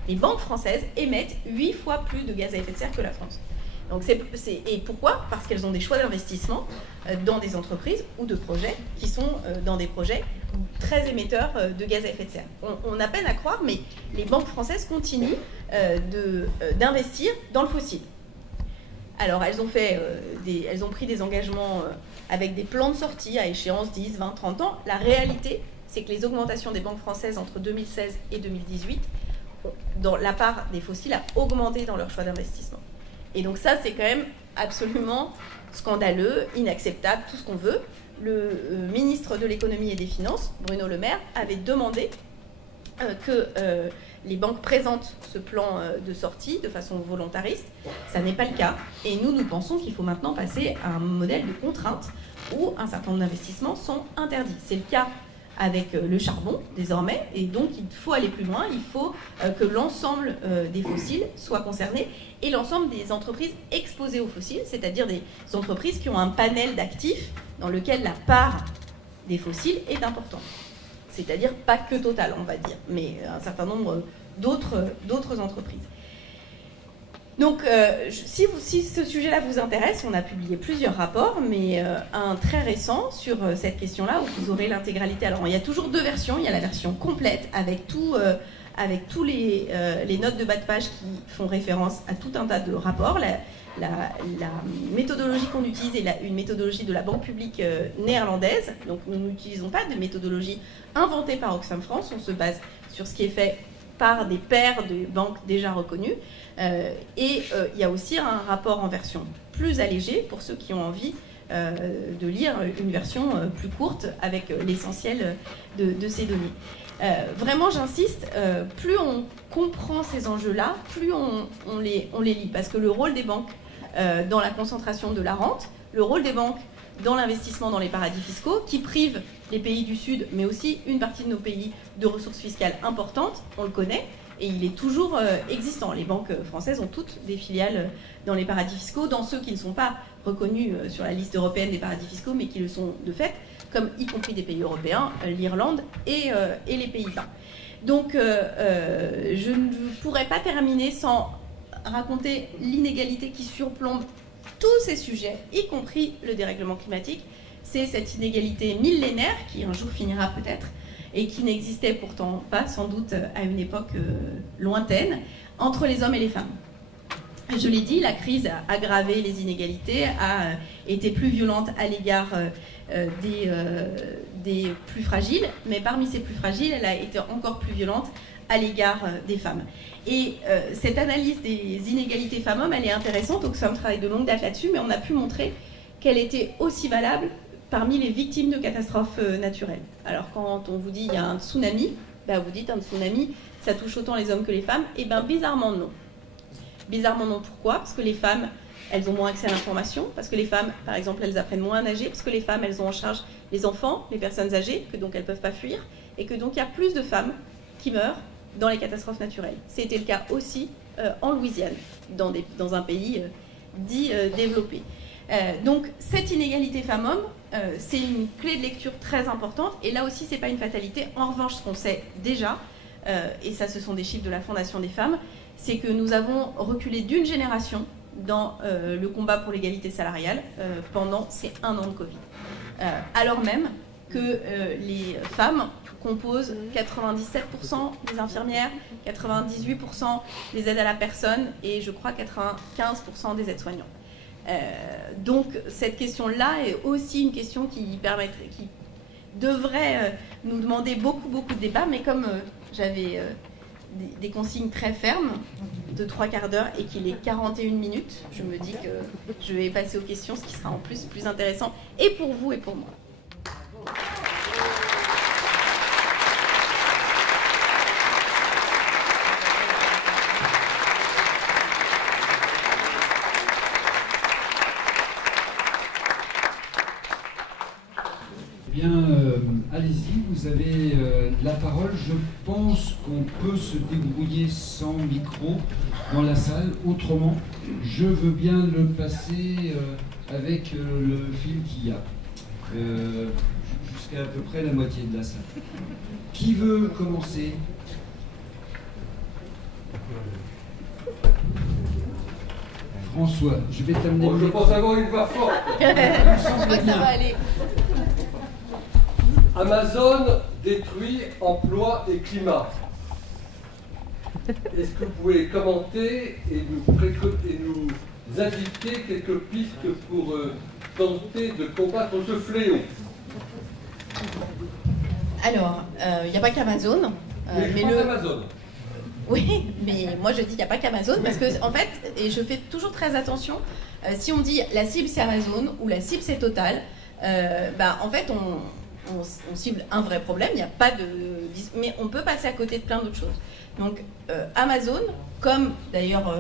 Les banques françaises émettent 8 fois plus de gaz à effet de serre que la France. Donc et pourquoi? Parce qu'elles ont des choix d'investissement dans des entreprises ou de projets qui sont dans des projets très émetteurs de gaz à effet de serre. On a peine à croire, mais les banques françaises continuent d'investir dans le fossile. Alors elles ont pris des engagements avec des plans de sortie à échéance 10, 20, 30 ans. La réalité, c'est que les augmentations des banques françaises entre 2016 et 2018, dans la part des fossiles a augmenté dans leur choix d'investissement. Et donc ça, c'est quand même absolument scandaleux, inacceptable, tout ce qu'on veut. Le ministre de l'économie et des finances, Bruno Le Maire, avait demandé que les banques présentent ce plan de sortie de façon volontariste. Ça n'est pas le cas. Et nous pensons qu'il faut maintenant passer à un modèle de contrainte où un certain nombre d'investissements sont interdits. C'est le cas avec le charbon, désormais, et donc il faut aller plus loin, il faut que l'ensemble des fossiles soient concernés, et l'ensemble des entreprises exposées aux fossiles, c'est-à-dire des entreprises qui ont un panel d'actifs dans lequel la part des fossiles est importante. C'est-à-dire pas que Total, on va dire, mais un certain nombre d'autres entreprises. Donc, si ce sujet-là vous intéresse, on a publié plusieurs rapports, mais un très récent sur cette question-là, où vous aurez l'intégralité. Alors, il y a toujours 2 versions. Il y a la version complète avec tous les notes de bas de page qui font référence à tout un tas de rapports. La méthodologie qu'on utilise est une méthodologie de la Banque publique néerlandaise. Donc, nous n'utilisons pas de méthodologie inventée par Oxfam France. On se base sur ce qui est fait par des pairs de banques déjà reconnues. Il y a aussi un rapport en version plus allégée pour ceux qui ont envie de lire une version plus courte avec l'essentiel de ces données. Vraiment, j'insiste, plus on comprend ces enjeux-là, plus on les lit. Parce que le rôle des banques dans la concentration de la rente, le rôle des banques dans l'investissement dans les paradis fiscaux, qui privent les pays du Sud, mais aussi une partie de nos pays, de ressources fiscales importantes, on le connaît, et il est toujours existant. Les banques françaises ont toutes des filiales dans les paradis fiscaux, dans ceux qui ne sont pas reconnus sur la liste européenne des paradis fiscaux, mais qui le sont de fait, comme y compris des pays européens, l'Irlande et les Pays-Bas. Donc, je ne pourrais pas terminer sans raconter l'inégalité qui surplombe tous ces sujets, y compris le dérèglement climatique. C'est cette inégalité millénaire qui un jour finira peut-être, et qui n'existait pourtant pas, sans doute, à une époque lointaine, entre les hommes et les femmes. Je l'ai dit, la crise a aggravé les inégalités, a été plus violente à l'égard des plus fragiles, mais parmi ces plus fragiles, elle a été encore plus violente à l'égard des femmes. Et cette analyse des inégalités femmes-hommes, elle est intéressante, Oxfam travaille de longue date là-dessus, mais on a pu montrer qu'elle était aussi valable parmi les victimes de catastrophes naturelles. Alors quand on vous dit il y a un tsunami, ben vous dites un tsunami, ça touche autant les hommes que les femmes, et bien bizarrement non. Bizarrement non, pourquoi? Parce que les femmes, elles ont moins accès à l'information, parce que les femmes, par exemple, elles apprennent moins à nager, parce que les femmes, elles ont en charge les enfants, les personnes âgées, que donc elles ne peuvent pas fuir, et que donc il y a plus de femmes qui meurent dans les catastrophes naturelles. C'était le cas aussi en Louisiane, dans un pays dit développé. Donc cette inégalité femmes-hommes, c'est une clé de lecture très importante, et là aussi c'est pas une fatalité. En revanche, ce qu'on sait déjà, et ça ce sont des chiffres de la Fondation des femmes, c'est que nous avons reculé d'une génération dans le combat pour l'égalité salariale pendant ces 1 an de Covid. Alors même que les femmes composent 97% des infirmières, 98% des aides à la personne et je crois 95% des aides-soignants. Donc cette question-là est aussi une question qui devrait nous demander beaucoup de débats, mais comme j'avais des consignes très fermes de 3/4 d'heure et qu'il est 41 minutes, je me dis que je vais passer aux questions, ce qui sera en plus intéressant et pour vous et pour moi. Bien, allez-y, vous avez la parole. Je pense qu'on peut se débrouiller sans micro dans la salle. Autrement, je veux bien le passer avec le fil qu'il y a, jusqu'à à peu près la moitié de la salle. Qui veut commencer ? François, je vais t'amener... Je pense avoir une voix forte. Je crois que ça va aller. Amazon détruit emploi et climat. Est-ce que vous pouvez commenter et nous indiquer quelques pistes pour tenter de combattre ce fléau? Alors, il n'y a pas qu'Amazon. Mais Amazon. Oui, mais moi je dis qu'il n'y a pas qu'Amazon parce que en fait, et je fais toujours très attention, si on dit la cible c'est Amazon ou la cible c'est Total, en fait on cible un vrai problème, il n'y a pas de... mais on peut passer à côté de plein d'autres choses. Donc Amazon, comme d'ailleurs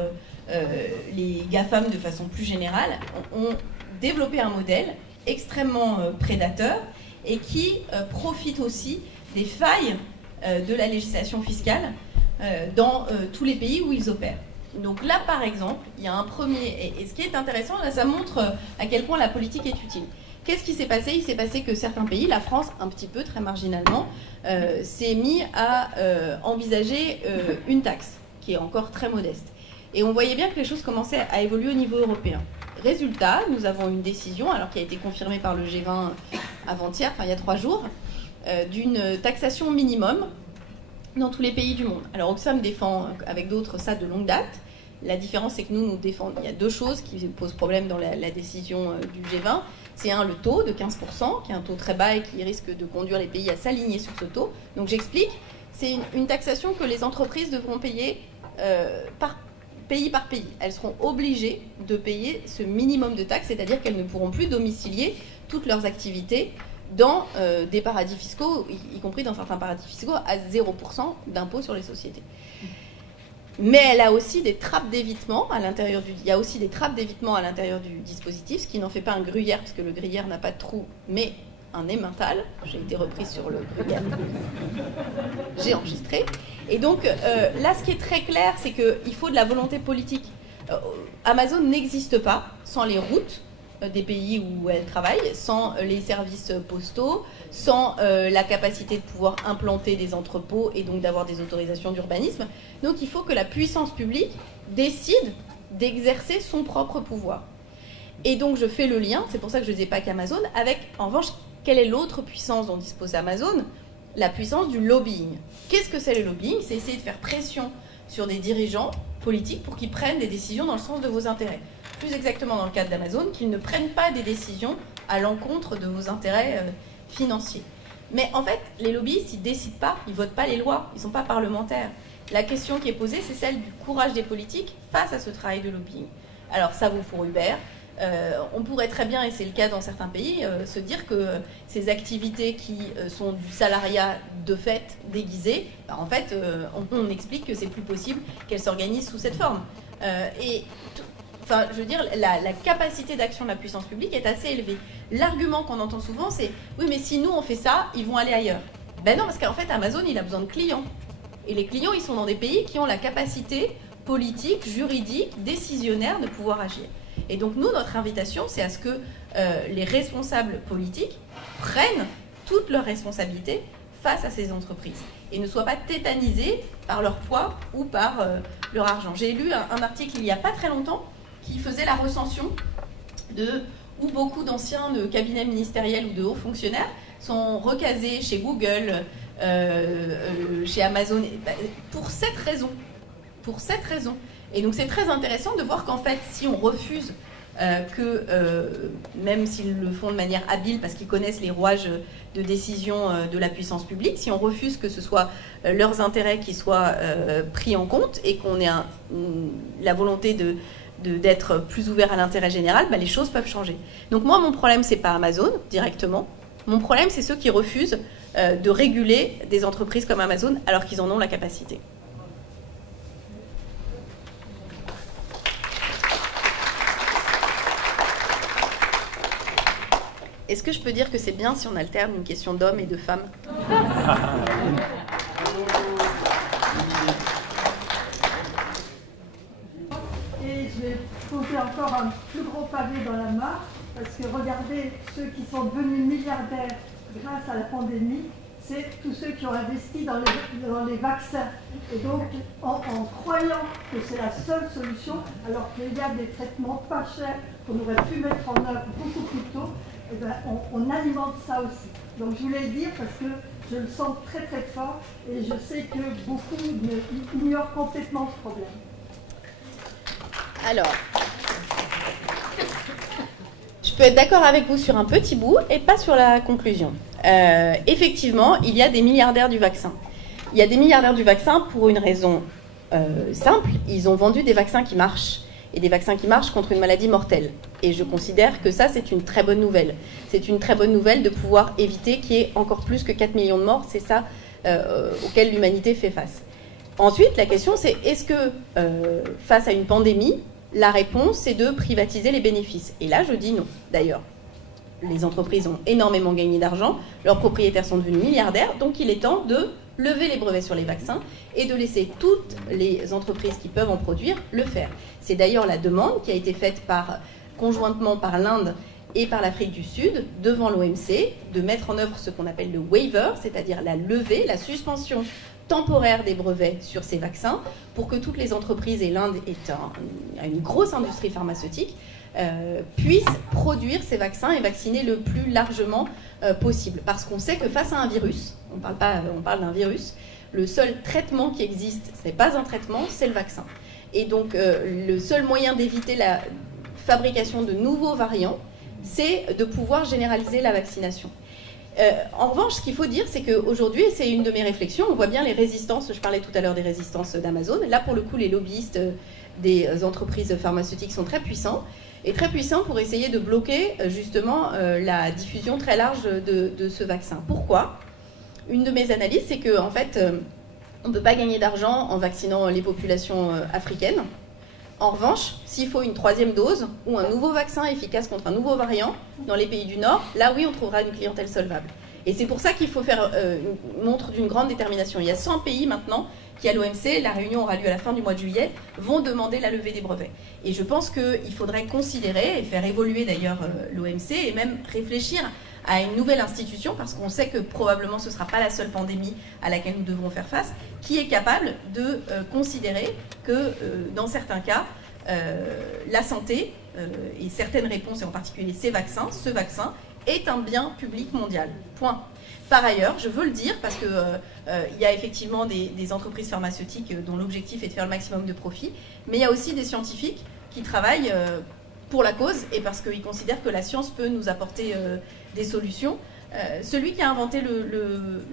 les GAFAM de façon plus générale, ont développé un modèle extrêmement prédateur et qui profite aussi des failles de la législation fiscale dans tous les pays où ils opèrent. Donc là, par exemple, il y a un premier... Et ce qui est intéressant, là, ça montre à quel point la politique est utile. Qu'est-ce qui s'est passé ? Il s'est passé que certains pays, la France un petit peu, très marginalement, s'est mis à envisager une taxe qui est encore très modeste. Et on voyait bien que les choses commençaient à évoluer au niveau européen. Résultat, nous avons une décision, alors qui a été confirmée par le G20 avant-hier, enfin il y a 3 jours, d'une taxation minimum dans tous les pays du monde. Alors Oxfam défend avec d'autres ça de longue date. La différence, c'est que nous défendons. Il y a 2 choses qui posent problème dans la décision du G20. C'est le taux de 15%, qui est un taux très bas et qui risque de conduire les pays à s'aligner sur ce taux. Donc j'explique, c'est une taxation que les entreprises devront payer pays par pays. Elles seront obligées de payer ce minimum de taxes, c'est-à-dire qu'elles ne pourront plus domicilier toutes leurs activités dans des paradis fiscaux, y compris dans certains paradis fiscaux, à 0% d'impôt sur les sociétés. Mais elle a aussi des trappes d'évitement à l'intérieur il y a aussi des trappes d'évitement à l'intérieur du dispositif, ce qui n'en fait pas un gruyère, parce que le gruyère n'a pas de trou, mais un emmental. J'ai été reprise sur le gruyère. J'ai enregistré. Et donc, là, ce qui est très clair, c'est qu'il faut de la volonté politique. Amazon n'existe pas sans les routes des pays où elle travaille, sans les services postaux, sans la capacité de pouvoir implanter des entrepôts et donc d'avoir des autorisations d'urbanisme. Donc il faut que la puissance publique décide d'exercer son propre pouvoir. Et donc je fais le lien, c'est pour ça que je ne disais pas qu'Amazon, avec en revanche, quelle est l'autre puissance dont dispose Amazon ? La puissance du lobbying. Qu'est-ce que c'est le lobbying ? C'est essayer de faire pression sur des dirigeants politiques pour qu'ils prennent des décisions dans le sens de vos intérêts. Plus exactement dans le cadre d'Amazon, qu'ils ne prennent pas des décisions à l'encontre de vos intérêts financiers. Mais en fait, les lobbyistes, ils ne décident pas, ils ne votent pas les lois, ils ne sont pas parlementaires. La question qui est posée, c'est celle du courage des politiques face à ce travail de lobbying. Alors ça vaut pour Uber. On pourrait très bien, et c'est le cas dans certains pays, se dire que ces activités qui sont du salariat de fait déguisé, en fait, on explique que c'est plus possible qu'elles s'organisent sous cette forme. Enfin, je veux dire, la capacité d'action de la puissance publique est assez élevée. L'argument qu'on entend souvent, c'est « oui, mais si nous on fait ça, ils vont aller ailleurs ». Ben non, parce qu'en fait, Amazon, il a besoin de clients. Et les clients, ils sont dans des pays qui ont la capacité politique, juridique, décisionnaire de pouvoir agir. Et donc nous, notre invitation, c'est à ce que les responsables politiques prennent toutes leurs responsabilités face à ces entreprises et ne soient pas tétanisés par leur poids ou par leur argent. J'ai lu un article il n'y a pas très longtemps qui faisait la recension où beaucoup d'anciens de cabinets ministériels ou de hauts fonctionnaires sont recasés chez Google, chez Amazon, pour cette raison. Pour cette raison. Et donc c'est très intéressant de voir qu'en fait, si on refuse même s'ils le font de manière habile parce qu'ils connaissent les rouages de décision de la puissance publique, si on refuse que ce soit leurs intérêts qui soient pris en compte et qu'on ait la volonté d'être plus ouvert à l'intérêt général, les choses peuvent changer. Donc moi, mon problème, c'est pas Amazon directement. Mon problème, c'est ceux qui refusent de réguler des entreprises comme Amazon alors qu'ils en ont la capacité. Est-ce que je peux dire que c'est bien si on alterne une question d'hommes et de femmes? Et je vais poser encore un plus gros pavé dans la mare, parce que regardez, ceux qui sont devenus milliardaires grâce à la pandémie, c'est tous ceux qui ont investi dans les vaccins. Et donc, en croyant que c'est la seule solution, alors qu'il y a des traitements pas chers qu'on aurait pu mettre en œuvre beaucoup plus tôt, eh ben, on alimente ça aussi. Donc je voulais le dire parce que je le sens très très fort et je sais que beaucoup ignorent complètement ce problème. Alors, je peux être d'accord avec vous sur un petit bout et pas sur la conclusion. Effectivement, il y a des milliardaires du vaccin. Il y a des milliardaires du vaccin pour une raison simple. Ils ont vendu des vaccins qui marchent. Et des vaccins qui marchent contre une maladie mortelle. Et je considère que ça, c'est une très bonne nouvelle. C'est une très bonne nouvelle de pouvoir éviter qu'il y ait encore plus que 4 millions de morts. C'est ça auquel l'humanité fait face. Ensuite, la question, c'est est-ce que, face à une pandémie, la réponse, c'est de privatiser les bénéfices? Et là, je dis non. D'ailleurs, les entreprises ont énormément gagné d'argent, leurs propriétaires sont devenus milliardaires, donc il est temps de lever les brevets sur les vaccins et de laisser toutes les entreprises qui peuvent en produire le faire. C'est d'ailleurs la demande qui a été faite conjointement par l'Inde et par l'Afrique du Sud devant l'OMC de mettre en œuvre ce qu'on appelle le waiver, c'est-à-dire la levée, la suspension temporaire des brevets sur ces vaccins pour que toutes les entreprises, et l'Inde est une grosse industrie pharmaceutique, puissent produire ces vaccins et vacciner le plus largement possible. Parce qu'on sait que face à un virus, on parle d'un virus, le seul traitement qui existe, ce n'est pas un traitement, c'est le vaccin. Et donc le seul moyen d'éviter la fabrication de nouveaux variants, c'est de pouvoir généraliser la vaccination. En revanche, ce qu'il faut dire, c'est qu'aujourd'hui, et c'est une de mes réflexions, on voit bien les résistances, je parlais tout à l'heure des résistances d'Amazon, là pour le coup les lobbyistes des entreprises pharmaceutiques sont très puissants, et très puissants pour essayer de bloquer justement la diffusion très large de ce vaccin. Pourquoi ? Une de mes analyses, c'est qu'en fait, on ne peut pas gagner d'argent en vaccinant les populations africaines. En revanche, s'il faut une 3e dose ou un nouveau vaccin efficace contre un nouveau variant dans les pays du Nord, là oui, on trouvera une clientèle solvable. Et c'est pour ça qu'il faut faire montre d'une grande détermination. Il y a 100 pays maintenant qui, à l'OMC, la réunion aura lieu à la fin du mois de juillet, vont demander la levée des brevets. Et je pense qu'il faudrait considérer, et faire évoluer d'ailleurs l'OMC, et même réfléchir à une nouvelle institution, parce qu'on sait que probablement ce ne sera pas la seule pandémie à laquelle nous devrons faire face, qui est capable de considérer que, dans certains cas, la santé et certaines réponses, et en particulier ce vaccin, est un bien public mondial. Point. Par ailleurs, je veux le dire, parce qu'il y a effectivement des entreprises pharmaceutiques dont l'objectif est de faire le maximum de profit, mais il y a aussi des scientifiques qui travaillent pour la cause, et parce qu'ils considèrent que la science peut nous apporter des solutions. Celui qui a inventé le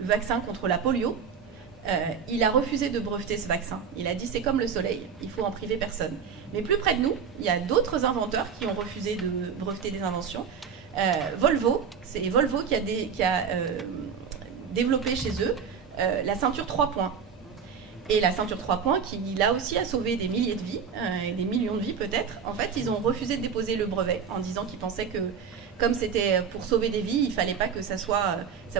vaccin contre la polio, il a refusé de breveter ce vaccin. Il a dit c'est comme le soleil, il faut en priver personne. Mais plus près de nous, il y a d'autres inventeurs qui ont refusé de breveter des inventions. Volvo, c'est Volvo qui a développé chez eux la ceinture 3 points. Et la ceinture 3 points, qui là aussi a sauvé des milliers de vies, des millions de vies peut-être, en fait, ils ont refusé de déposer le brevet en disant qu'ils pensaient que, comme c'était pour sauver des vies, il ne fallait pas que ça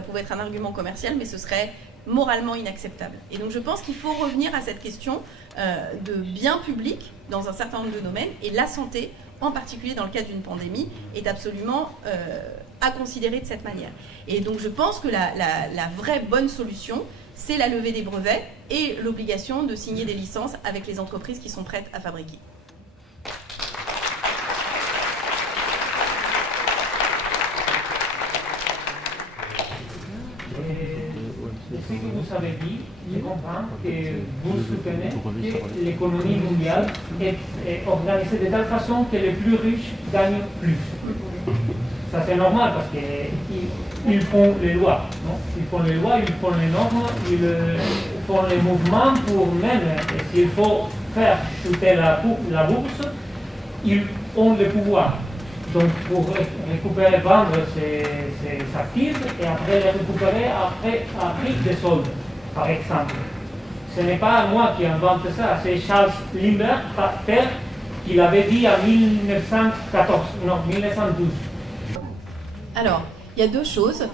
pouvait être un argument commercial, mais ce serait moralement inacceptable. Et donc je pense qu'il faut revenir à cette question de bien public dans un certain nombre de domaines, et la santé, en particulier dans le cadre d'une pandémie, est absolument à considérer de cette manière. Et donc je pense que la vraie bonne solution, c'est la levée des brevets et l'obligation de signer des licences avec les entreprises qui sont prêtes à fabriquer. avez dit, je comprends que vous soutenez que l'économie mondiale est organisée de telle façon que les plus riches gagnent plus. Ça c'est normal parce qu'ils font les lois, non? Ils font les lois, ils font les normes, ils font les mouvements pour même, s'il faut faire chuter la bourse, ils ont le pouvoir. Donc pour récupérer, vendre ces actifs et après les récupérer après à prix de solde, par exemple. Ce n'est pas moi qui invente ça, c'est Charles Lindbergh, père, qui l'avait dit en 1912. Alors, il y a deux choses.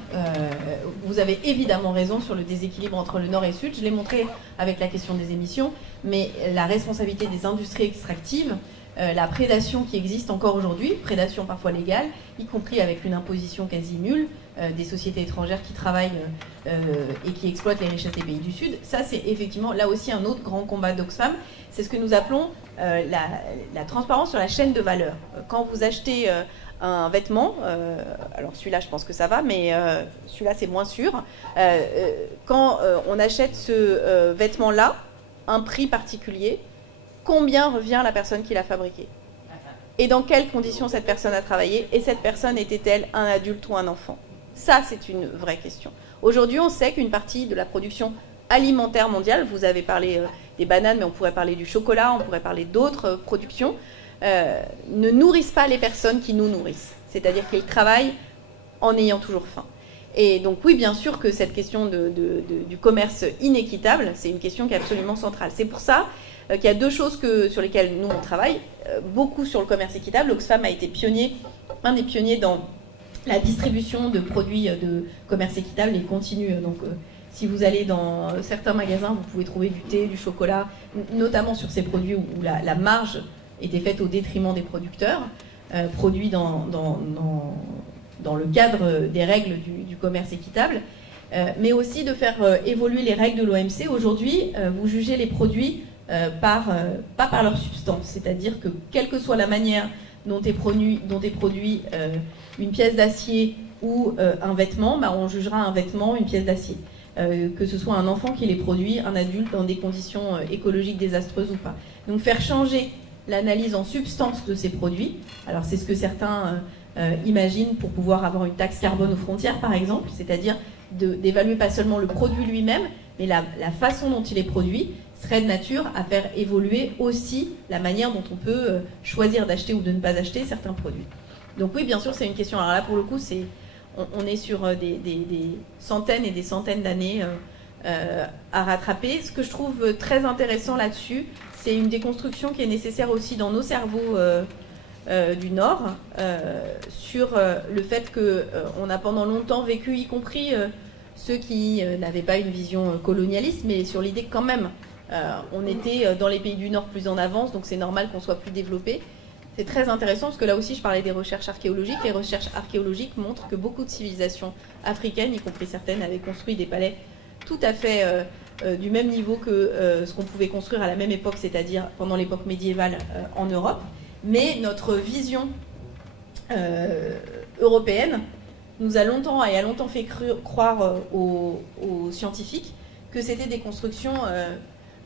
Vous avez évidemment raison sur le déséquilibre entre le Nord et le Sud. Je l'ai montré avec la question des émissions, mais la responsabilité des industries extractives, la prédation qui existe encore aujourd'hui, prédation parfois légale, y compris avec une imposition quasi nulle, des sociétés étrangères qui travaillent et qui exploitent les richesses des pays du Sud. Ça, c'est effectivement là aussi un autre grand combat d'Oxfam. C'est ce que nous appelons la transparence sur la chaîne de valeur. Quand vous achetez un vêtement, alors celui-là je pense que ça va, mais celui-là c'est moins sûr. Quand on achète ce vêtement-là, un prix particulier, combien revient la personne qui l'a fabriqué? Et dans quelles conditions cette personne a travaillé? Et cette personne était-elle un adulte ou un enfant? Ça, c'est une vraie question. Aujourd'hui, on sait qu'une partie de la production alimentaire mondiale, vous avez parlé des bananes, mais on pourrait parler du chocolat, on pourrait parler d'autres productions, ne nourrissent pas les personnes qui nous nourrissent. C'est-à-dire qu'ils travaillent en ayant toujours faim. Et donc oui, bien sûr que cette question du commerce inéquitable, c'est une question qui est absolument centrale. C'est pour ça qu'il y a deux choses sur lesquelles nous on travaille, beaucoup sur le commerce équitable. Oxfam a été un des pionniers dans la distribution de produits de commerce équitable et continue. Donc si vous allez dans certains magasins, vous pouvez trouver du thé, du chocolat, notamment sur ces produits où la marge était faite au détriment des producteurs, produits dans le cadre des règles du commerce équitable, mais aussi de faire évoluer les règles de l'OMC. Aujourd'hui, vous jugez les produits pas par leur substance, c'est-à-dire que quelle que soit la manière dont est produit une pièce d'acier ou un vêtement, on jugera un vêtement, une pièce d'acier. Que ce soit un enfant qui les produit, un adulte dans des conditions écologiques désastreuses ou pas. Donc faire changer l'analyse en substance de ces produits, alors c'est ce que certains imaginent pour pouvoir avoir une taxe carbone aux frontières par exemple, c'est-à-dire d'évaluer pas seulement le produit lui-même, mais la façon dont il est produit serait de nature à faire évoluer aussi la manière dont on peut choisir d'acheter ou de ne pas acheter certains produits. Donc oui, bien sûr, c'est une question. Alors là, pour le coup, on est sur des centaines et des centaines d'années à rattraper. Ce que je trouve très intéressant là-dessus, c'est une déconstruction qui est nécessaire aussi dans nos cerveaux du Nord, sur le fait qu'on a pendant longtemps vécu, y compris ceux qui n'avaient pas une vision colonialiste, mais sur l'idée que quand même, on était dans les pays du Nord plus en avance, donc c'est normal qu'on soit plus développé. C'est très intéressant parce que là aussi je parlais des recherches archéologiques. Les recherches archéologiques montrent que beaucoup de civilisations africaines, y compris certaines, avaient construit des palais tout à fait du même niveau que ce qu'on pouvait construire à la même époque, c'est-à-dire pendant l'époque médiévale en Europe. Mais notre vision européenne nous a longtemps fait croire aux scientifiques que c'était des constructions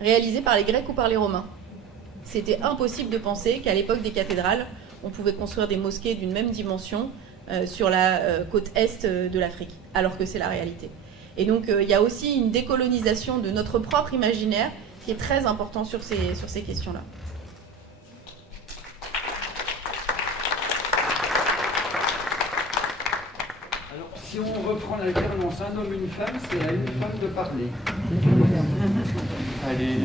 réalisées par les Grecs ou par les Romains. C'était impossible de penser qu'à l'époque des cathédrales, on pouvait construire des mosquées d'une même dimension sur la côte est de l'Afrique, alors que c'est la réalité. Et donc il y a aussi une décolonisation de notre propre imaginaire qui est très important sur ces questions-là. Alors, si on reprend l'alternance un homme, une femme, c'est à une femme de parler. Allez.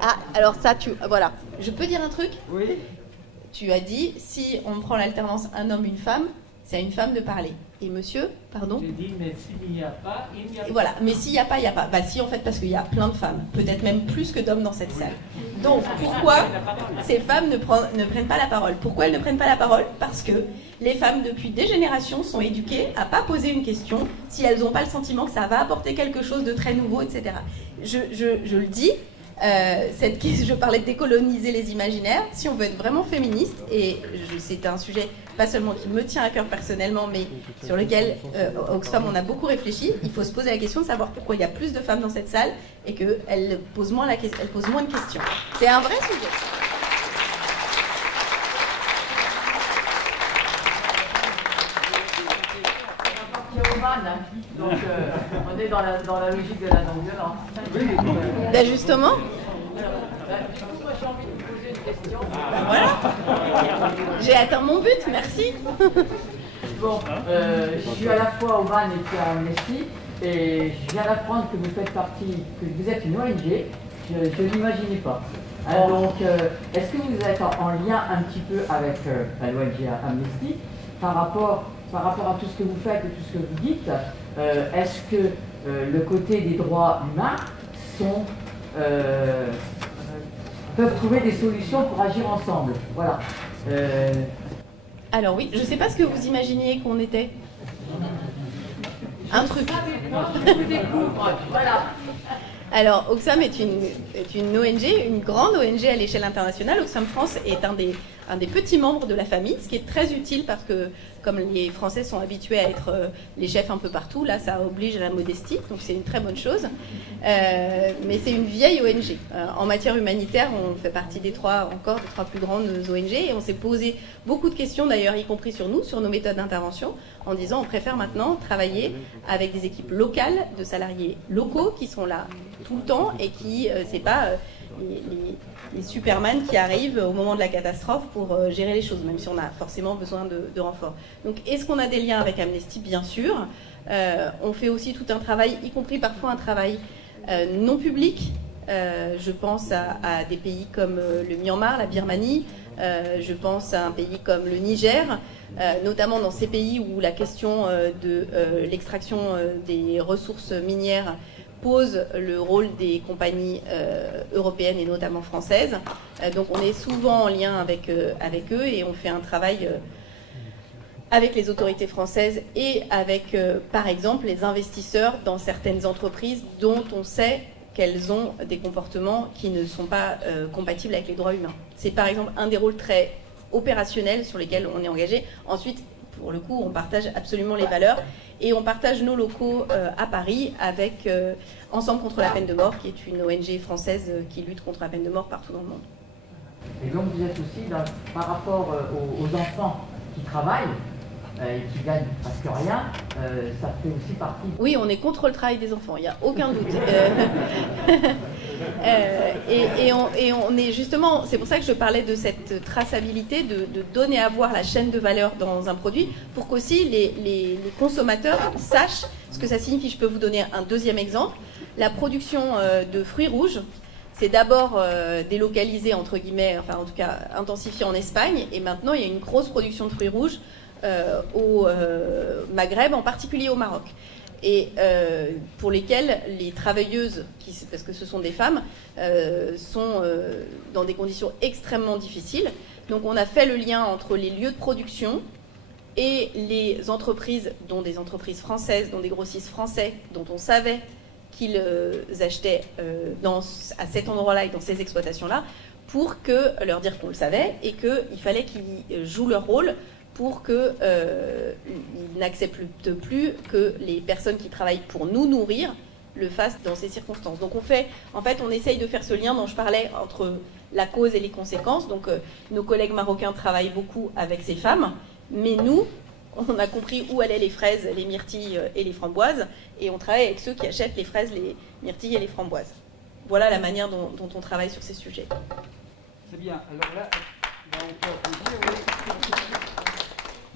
Ah, alors ça, voilà. Je peux dire un truc ? Oui. Tu as dit, si on prend l'alternance un homme, une femme, c'est à une femme de parler. Et monsieur, pardon ? J'ai dit, mais s'il n'y a pas, il n'y a pas. Voilà, mais s'il n'y a pas, il n'y a pas. Bah si, en fait, parce qu'il y a plein de femmes, peut-être même plus que d'hommes dans cette salle. Donc, pourquoi ces femmes ne prennent pas la parole ? Pourquoi elles ne prennent pas la parole ? Parce que les femmes, depuis des générations, sont éduquées à ne pas poser une question si elles n'ont pas le sentiment que ça va apporter quelque chose de très nouveau, etc. Je le dis, Je parlais de décoloniser les imaginaires. Si on veut être vraiment féministe, et c'est un sujet pas seulement qui me tient à cœur personnellement, mais sur lequel Oxfam on a beaucoup réfléchi, il faut se poser la question de savoir pourquoi il y a plus de femmes dans cette salle et qu'elles posent moins de questions. C'est un vrai sujet. Donc on est dans la logique de la non-violence. Ben justement. Moi j'ai envie de vous poser une question. Ben voilà. J'ai atteint mon but, merci. Bon, je suis à la fois au MAN et puis à Amnesty, et je viens d'apprendre que vous faites partie, que vous êtes une ONG. Je ne l'imaginais pas. Donc, est-ce que vous êtes en lien un petit peu avec l'ONG Amnesty par rapport à tout ce que vous faites et tout ce que vous dites? Est-ce que le côté des droits humains peuvent trouver des solutions pour agir ensemble? Voilà. Alors oui, je ne sais pas ce que vous imaginiez qu'on était. Un truc. Voilà. Alors, Oxfam est une ONG, une grande ONG à l'échelle internationale. Oxfam France est un des petits membres de la famille, ce qui est très utile parce que, comme les Français sont habitués à être les chefs un peu partout, là, ça oblige à la modestie, donc c'est une très bonne chose. Mais c'est une vieille ONG. En matière humanitaire, on fait partie des trois plus grandes ONG, et on s'est posé beaucoup de questions, d'ailleurs, y compris sur nous, sur nos méthodes d'intervention, en disant on préfère maintenant travailler avec des équipes locales, de salariés locaux qui sont là tout le temps et qui, c'est pas les Superman qui arrivent au moment de la catastrophe pour gérer les choses, même si on a forcément besoin de renforts. Donc, est-ce qu'on a des liens avec Amnesty? Bien sûr. On fait aussi tout un travail, y compris parfois un travail non public. Je pense à des pays comme le Myanmar, la Birmanie. Je pense à un pays comme le Niger, notamment dans ces pays où la question de l'extraction des ressources minières pose le rôle des compagnies européennes et notamment françaises. Donc on est souvent en lien avec eux et on fait un travail avec les autorités françaises et avec, par exemple, les investisseurs dans certaines entreprises dont on sait qu'elles ont des comportements qui ne sont pas compatibles avec les droits humains. C'est par exemple un des rôles très opérationnels sur lesquels on est engagé. Ensuite, pour le coup, on partage absolument les valeurs et on partage nos locaux à Paris avec Ensemble contre la peine de mort, qui est une ONG française qui lutte contre la peine de mort partout dans le monde. Et donc vous êtes aussi, par rapport aux enfants qui travaillent et qui gagnent presque rien, ça fait aussi partie... Oui, on est contre le travail des enfants, il n'y a aucun doute. Et on est justement, c'est pour ça que je parlais de cette traçabilité, de donner à voir la chaîne de valeur dans un produit, pour qu'aussi les consommateurs sachent ce que ça signifie. Je peux vous donner un deuxième exemple. La production de fruits rouges, c'est d'abord délocalisé, entre guillemets, enfin en tout cas intensifié en Espagne, et maintenant il y a une grosse production de fruits rouges au Maghreb, en particulier au Maroc. Et pour lesquelles les travailleuses, parce que ce sont des femmes, sont dans des conditions extrêmement difficiles. Donc on a fait le lien entre les lieux de production et les entreprises, dont des entreprises françaises, dont des grossistes français, dont on savait qu'ils achetaient à cet endroit-là et dans ces exploitations-là, pour leur dire qu'on le savait et qu'il fallait qu'ils jouent leur rôle pour qu'ils n'acceptent plus que les personnes qui travaillent pour nous nourrir le fassent dans ces circonstances. Donc on essaye de faire ce lien dont je parlais entre la cause et les conséquences. Donc nos collègues marocains travaillent beaucoup avec ces femmes, mais nous, on a compris où allaient les fraises, les myrtilles et les framboises, et on travaille avec ceux qui achètent les fraises, les myrtilles et les framboises. Voilà la manière dont on travaille sur ces sujets. C'est bien. Alors là, on peut applaudir, oui.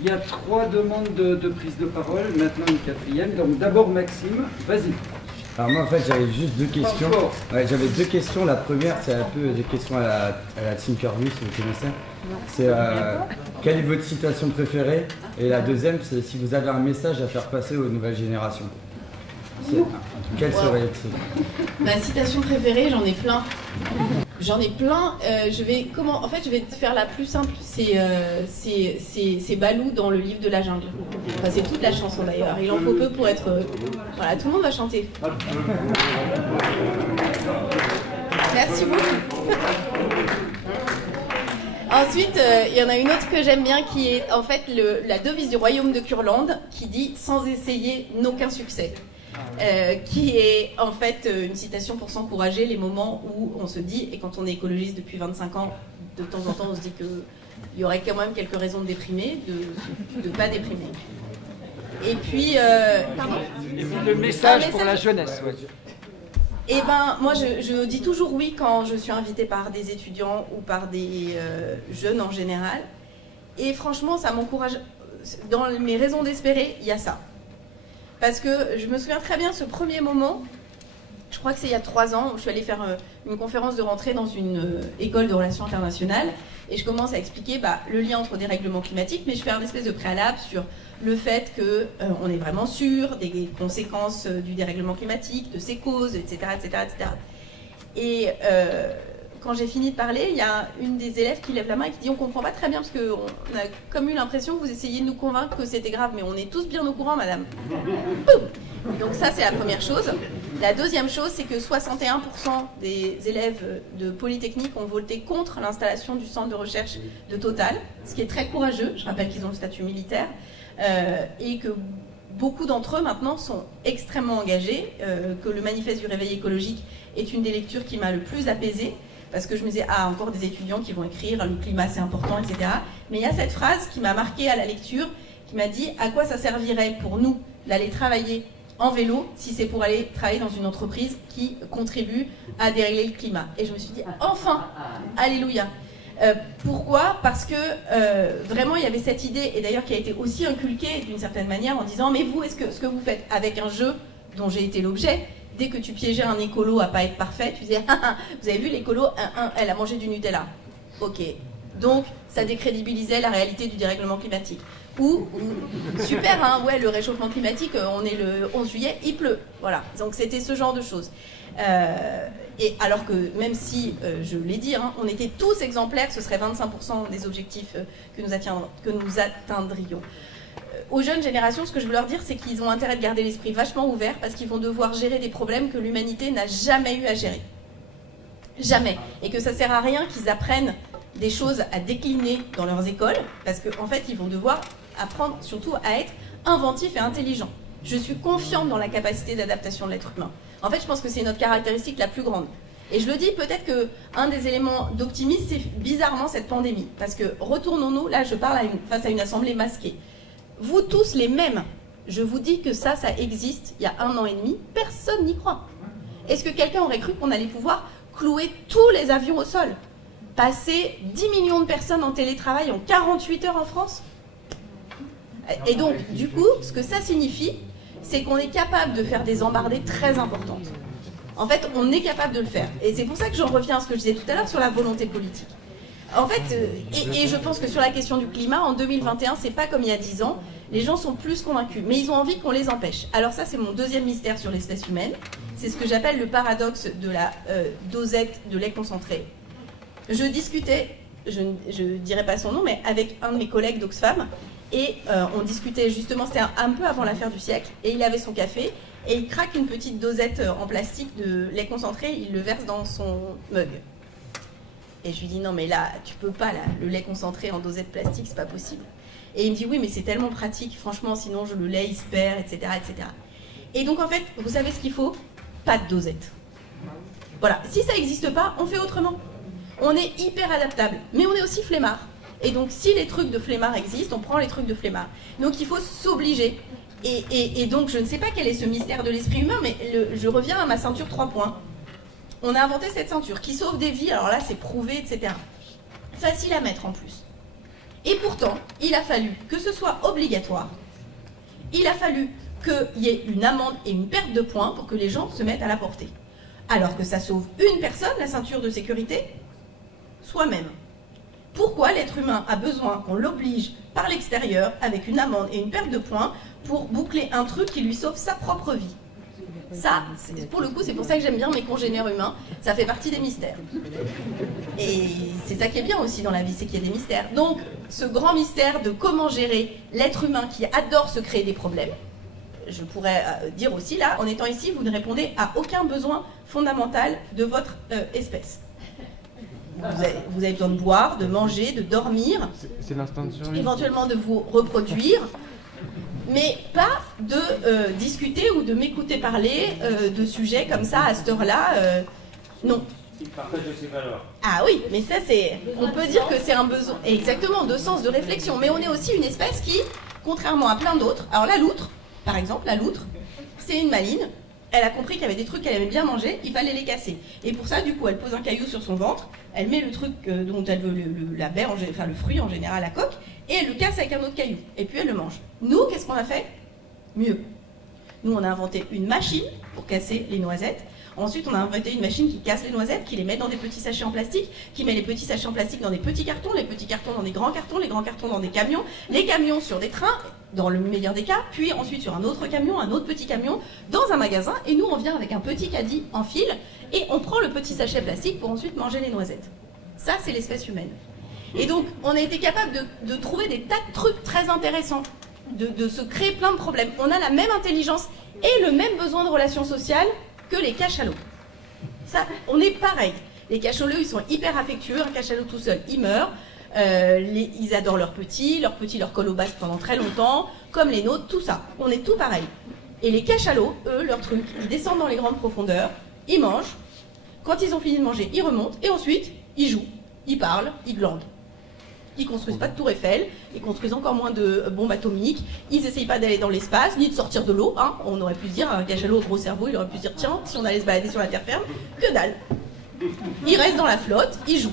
Il y a 3 demandes de prise de parole, maintenant une 4e. Donc d'abord Maxime, vas-y. Alors moi en fait j'avais juste 2 questions. Ouais, j'avais 2 questions. La première c'est un peu des questions à la Tinkerbell, si vous connaissez. C'est quelle est votre citation préférée? Et la deuxième c'est si vous avez un message à faire passer aux nouvelles générations. Quelle serait-elle? Ma citation préférée, j'en ai plein. J'en ai plein. Je vais te faire la plus simple. C'est Balou dans le livre de la jungle. Enfin, c'est toute la chanson d'ailleurs. Il en faut peu pour être. Voilà, tout le monde va chanter. Merci beaucoup. Ensuite, il y en a une autre que j'aime bien qui est en fait la devise du royaume de Curlande qui dit « Sans essayer, n'aucun succès ». Qui est en fait une citation pour s'encourager les moments où on se dit, et quand on est écologiste depuis 25 ans, de temps en temps on se dit qu'il y aurait quand même quelques raisons de déprimer, de ne pas déprimer. Et puis, pardon. Le message pour la jeunesse, ouais. Eh ben, moi je dis toujours oui quand je suis invitée par des étudiants ou par des jeunes en général. Et franchement, ça m'encourage. Dans mes raisons d'espérer, il y a ça. Parce que je me souviens très bien ce premier moment, je crois que c'est il y a 3 ans, où je suis allée faire une conférence de rentrée dans une école de relations internationales et je commence à expliquer le lien entre dérèglement climatique, mais je fais un espèce de préalable sur le fait qu'on est vraiment sûr des conséquences du dérèglement climatique, de ses causes, etc. etc., etc. Et quand j'ai fini de parler, il y a une des élèves qui lève la main et qui dit « On ne comprend pas très bien parce qu'on a comme eu l'impression que vous essayiez de nous convaincre que c'était grave, mais on est tous bien au courant, madame. » Donc ça, c'est la première chose. La deuxième chose, c'est que 61% des élèves de Polytechnique ont voté contre l'installation du centre de recherche de Total, ce qui est très courageux. Je rappelle qu'ils ont le statut militaire et que beaucoup d'entre eux, maintenant, sont extrêmement engagés, que le manifeste du réveil écologique est une des lectures qui m'a le plus apaisée. Parce que je me disais, encore des étudiants qui vont écrire, le climat c'est important, etc. Mais il y a cette phrase qui m'a marquée à la lecture, qui m'a dit, à quoi ça servirait pour nous d'aller travailler en vélo si c'est pour aller travailler dans une entreprise qui contribue à dérégler le climat. Et je me suis dit, enfin, alléluia. Pourquoi ? Parce que vraiment il y avait cette idée, et d'ailleurs qui a été aussi inculquée d'une certaine manière en disant, mais vous, est-ce que ce que vous faites avec un jeu dont j'ai été l'objet, dès que tu piégeais un écolo à pas être parfait, tu disais vous avez vu l'écolo, elle a mangé du Nutella. Ok. Donc ça décrédibilisait la réalité du dérèglement climatique. Ou super, hein, ouais, le réchauffement climatique, on est le 11 juillet, il pleut. Voilà. Donc c'était ce genre de choses. Et alors que même si, je l'ai dit, hein, on était tous exemplaires, ce serait 25% des objectifs que nous atteindrions. Aux jeunes générations, ce que je veux leur dire, c'est qu'ils ont intérêt de garder l'esprit vachement ouvert parce qu'ils vont devoir gérer des problèmes que l'humanité n'a jamais eu à gérer. Jamais. Et que ça ne sert à rien qu'ils apprennent des choses à décliner dans leurs écoles parce qu'en fait, ils vont devoir apprendre surtout à être inventifs et intelligents. Je suis confiante dans la capacité d'adaptation de l'être humain. En fait, je pense que c'est notre caractéristique la plus grande. Et je le dis, peut-être qu'un des éléments d'optimisme, c'est bizarrement cette pandémie. Parce que retournons-nous, là je parle face à une assemblée masquée. Vous tous les mêmes, je vous dis que ça existe il y a 1 an et demi, personne n'y croit. Est-ce que quelqu'un aurait cru qu'on allait pouvoir clouer tous les avions au sol? Passer 10 millions de personnes en télétravail en 48 heures en France? Et donc, du coup, ce que ça signifie, c'est qu'on est capable de faire des embardées très importantes. En fait, on est capable de le faire. Et c'est pour ça que j'en reviens à ce que je disais tout à l'heure sur la volonté politique. En fait, et je pense que sur la question du climat, en 2021, c'est pas comme il y a 10 ans, les gens sont plus convaincus, mais ils ont envie qu'on les empêche. Alors ça, c'est mon deuxième mystère sur l'espèce humaine. C'est ce que j'appelle le paradoxe de la dosette de lait concentré. Je discutais, je ne dirai pas son nom, mais avec un de mes collègues d'Oxfam, et on discutait justement, c'était un peu avant l'affaire du siècle, et il avait son café, et il craque une petite dosette en plastique de lait concentré, il le verse dans son mug. Et je lui dis, non mais là, tu peux pas, là, le lait concentré en dosette plastique, c'est pas possible. Et il me dit, oui, mais c'est tellement pratique, franchement, sinon le lait, il se perd, etc., etc. Et donc, en fait, vous savez ce qu'il faut? Pas de dosette. Voilà, si ça n'existe pas, on fait autrement. On est hyper adaptable, mais on est aussi flemmard. Et donc, si les trucs de flemmard existent, on prend les trucs de flemmard. Donc, il faut s'obliger. Et donc, je ne sais pas quel est ce mystère de l'esprit humain, mais je reviens à ma ceinture 3 points. On a inventé cette ceinture qui sauve des vies, alors là, c'est prouvé, etc. Facile à mettre en plus. Et pourtant, il a fallu que ce soit obligatoire. Il a fallu qu'il y ait une amende et une perte de points pour que les gens se mettent à la porter. Alors que ça sauve une personne, la ceinture de sécurité, soi-même. Pourquoi l'être humain a besoin qu'on l'oblige par l'extérieur avec une amende et une perte de points pour boucler un truc qui lui sauve sa propre vie? Ça, pour le coup, c'est pour ça que j'aime bien mes congénères humains, ça fait partie des mystères. Et c'est ça qui est bien aussi dans la vie, c'est qu'il y a des mystères. Donc, ce grand mystère de comment gérer l'être humain qui adore se créer des problèmes, je pourrais dire aussi là, en étant ici, vous ne répondez à aucun besoin fondamental de votre espèce. Vous avez besoin de boire, de manger, de dormir, c'est l'instinct de survie. Éventuellement de vous reproduire, mais pas de discuter ou de m'écouter parler de sujets comme ça à cette heure-là. Non. Il partage de ses valeurs. Ah oui, mais ça c'est... On peut dire que c'est un besoin, exactement, de sens, de réflexion. Mais on est aussi une espèce qui, contrairement à plein d'autres... Alors la loutre, par exemple, la loutre, c'est une maline. Elle a compris qu'il y avait des trucs qu'elle aimait bien manger, il fallait les casser. Et pour ça, du coup, elle pose un caillou sur son ventre, elle met le truc dont elle veut, la baie, enfin le fruit en général, la coque, et elle le casse avec un autre caillou. Et puis elle le mange. Nous, qu'est-ce qu'on a fait? Mieux. Nous, on a inventé une machine pour casser les noisettes. Ensuite, on a inventé une machine qui casse les noisettes, qui les met dans des petits sachets en plastique, qui met les petits sachets en plastique dans des petits cartons, les petits cartons dans des grands cartons, les grands cartons dans des camions, les camions sur des trains, dans le meilleur des cas, puis ensuite sur un autre camion, un autre petit camion, dans un magasin, et nous, on vient avec un petit caddie en fil, et on prend le petit sachet plastique pour ensuite manger les noisettes. Ça, c'est l'espèce humaine. Et donc, on a été capable de trouver des tas de trucs très intéressants, de se créer plein de problèmes. On a la même intelligence et le même besoin de relations sociales que les cachalots. Ça, on est pareil. Les cachalots, ils sont hyper affectueux. Un cachalot tout seul, il meurt. Ils adorent leurs petits leur collent au basque pendant très longtemps, comme les nôtres, tout ça. On est tout pareil. Et les cachalots, eux, leur truc, ils descendent dans les grandes profondeurs, ils mangent. Quand ils ont fini de manger, ils remontent et ensuite, ils jouent, ils parlent, ils glandent. Ils construisent pas de tour Eiffel, ils construisent encore moins de bombes atomiques, ils essayent pas d'aller dans l'espace, ni de sortir de l'eau. Hein. On aurait pu se dire, un cachalot au gros cerveau, il aurait pu se dire, tiens, si on allait se balader sur la terre ferme, que dalle. Ils restent dans la flotte, ils jouent.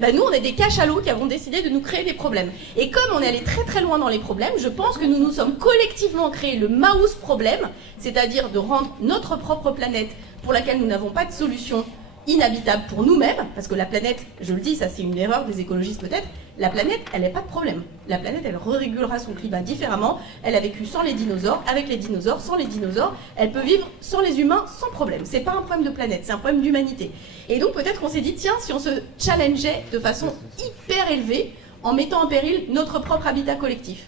Ben, nous, on est des cachalots qui avons décidé de nous créer des problèmes. Et comme on est allé très très loin dans les problèmes, je pense que nous nous sommes collectivement créés le Maus problème, c'est-à-dire de rendre notre propre planète, pour laquelle nous n'avons pas de solution, inhabitable pour nous-mêmes, parce que la planète, je le dis, ça c'est une erreur des écologistes peut-être, la planète, elle n'a pas de problème. La planète, elle régulera son climat différemment. Elle a vécu sans les dinosaures, avec les dinosaures, sans les dinosaures. Elle peut vivre sans les humains, sans problème. C'est pas un problème de planète, c'est un problème d'humanité. Et donc peut-être qu'on s'est dit, tiens, si on se challengeait de façon hyper élevée, en mettant en péril notre propre habitat collectif.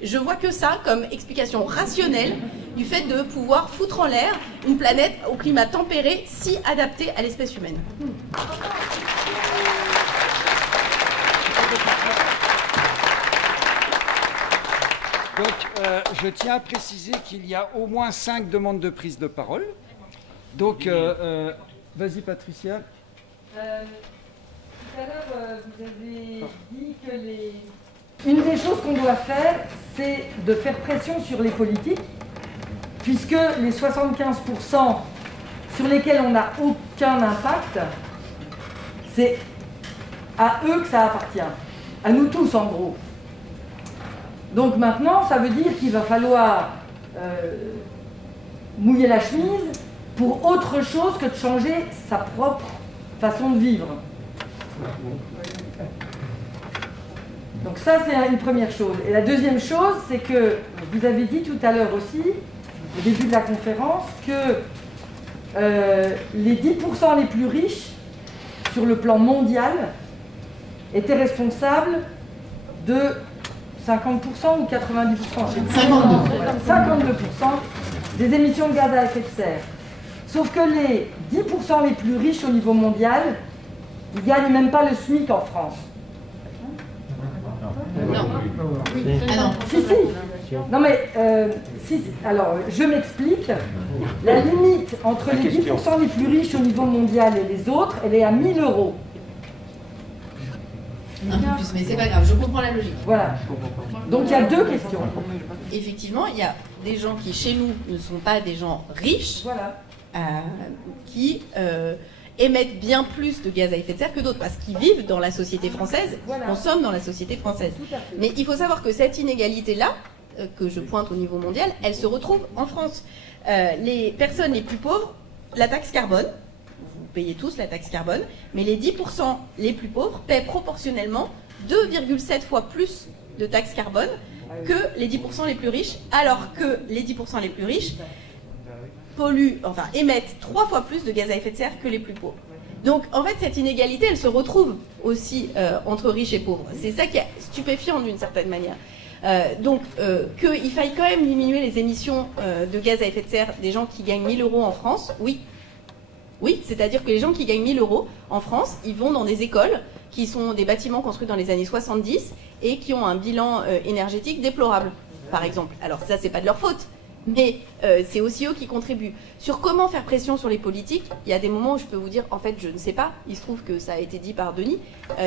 Je vois que ça comme explication rationnelle du fait de pouvoir foutre en l'air une planète au climat tempéré si adapté à l'espèce humaine. Donc, je tiens à préciser qu'il y a au moins 5 demandes de prise de parole. Donc, vas-y Patricia. Tout à l'heure, vous avez dit que une des choses qu'on doit faire, c'est de faire pression sur les politiques, puisque les 75% sur lesquels on n'a aucun impact, c'est à eux que ça appartient. À nous tous, en gros. Donc maintenant, ça veut dire qu'il va falloir mouiller la chemise pour autre chose que de changer sa propre façon de vivre. Donc ça, c'est une première chose. Et la deuxième chose, c'est que vous avez dit tout à l'heure aussi, au début de la conférence, que les 10% les plus riches, sur le plan mondial, étaient responsables de 50% ou 90%, 52% des émissions de gaz à effet de serre. Sauf que les 10% les plus riches au niveau mondial, ils ne gagnent même pas le SMIC en France. Non. Ah non. Si. Non mais, alors, je m'explique. La limite entre les 10% les plus riches au niveau mondial et les autres, elle est à 1 000 €. Un peu plus, mais c'est pas grave, je comprends la logique. Voilà. Donc il y a deux questions. Effectivement, il y a des gens qui, chez nous, ne sont pas des gens riches, voilà. Qui émettent bien plus de gaz à effet de serre que d'autres, parce qu'ils vivent dans la société française, voilà. Consomment dans la société française. Mais il faut savoir que cette inégalité-là, que je pointe au niveau mondial, elle se retrouve en France. Les personnes les plus pauvres, la taxe carbone, vous payez tous la taxe carbone, mais les 10% les plus pauvres paient proportionnellement 2,7 fois plus de taxe carbone que les 10% les plus riches, alors que les 10% les plus riches émettent 3 fois plus de gaz à effet de serre que les plus pauvres. Donc en fait cette inégalité elle se retrouve aussi entre riches et pauvres. C'est ça qui est stupéfiant d'une certaine manière. Donc, qu'il faille quand même diminuer les émissions de gaz à effet de serre des gens qui gagnent 1 000 € en France, oui. Oui, c'est-à-dire que les gens qui gagnent 1 000 € en France, ils vont dans des écoles qui sont des bâtiments construits dans les années 70 et qui ont un bilan énergétique déplorable, par exemple. Alors ça, c'est pas de leur faute, mais c'est aussi eux qui contribuent. Sur comment faire pression sur les politiques, il y a des moments où je peux vous dire, en fait, je ne sais pas. Il se trouve que ça a été dit par Denis.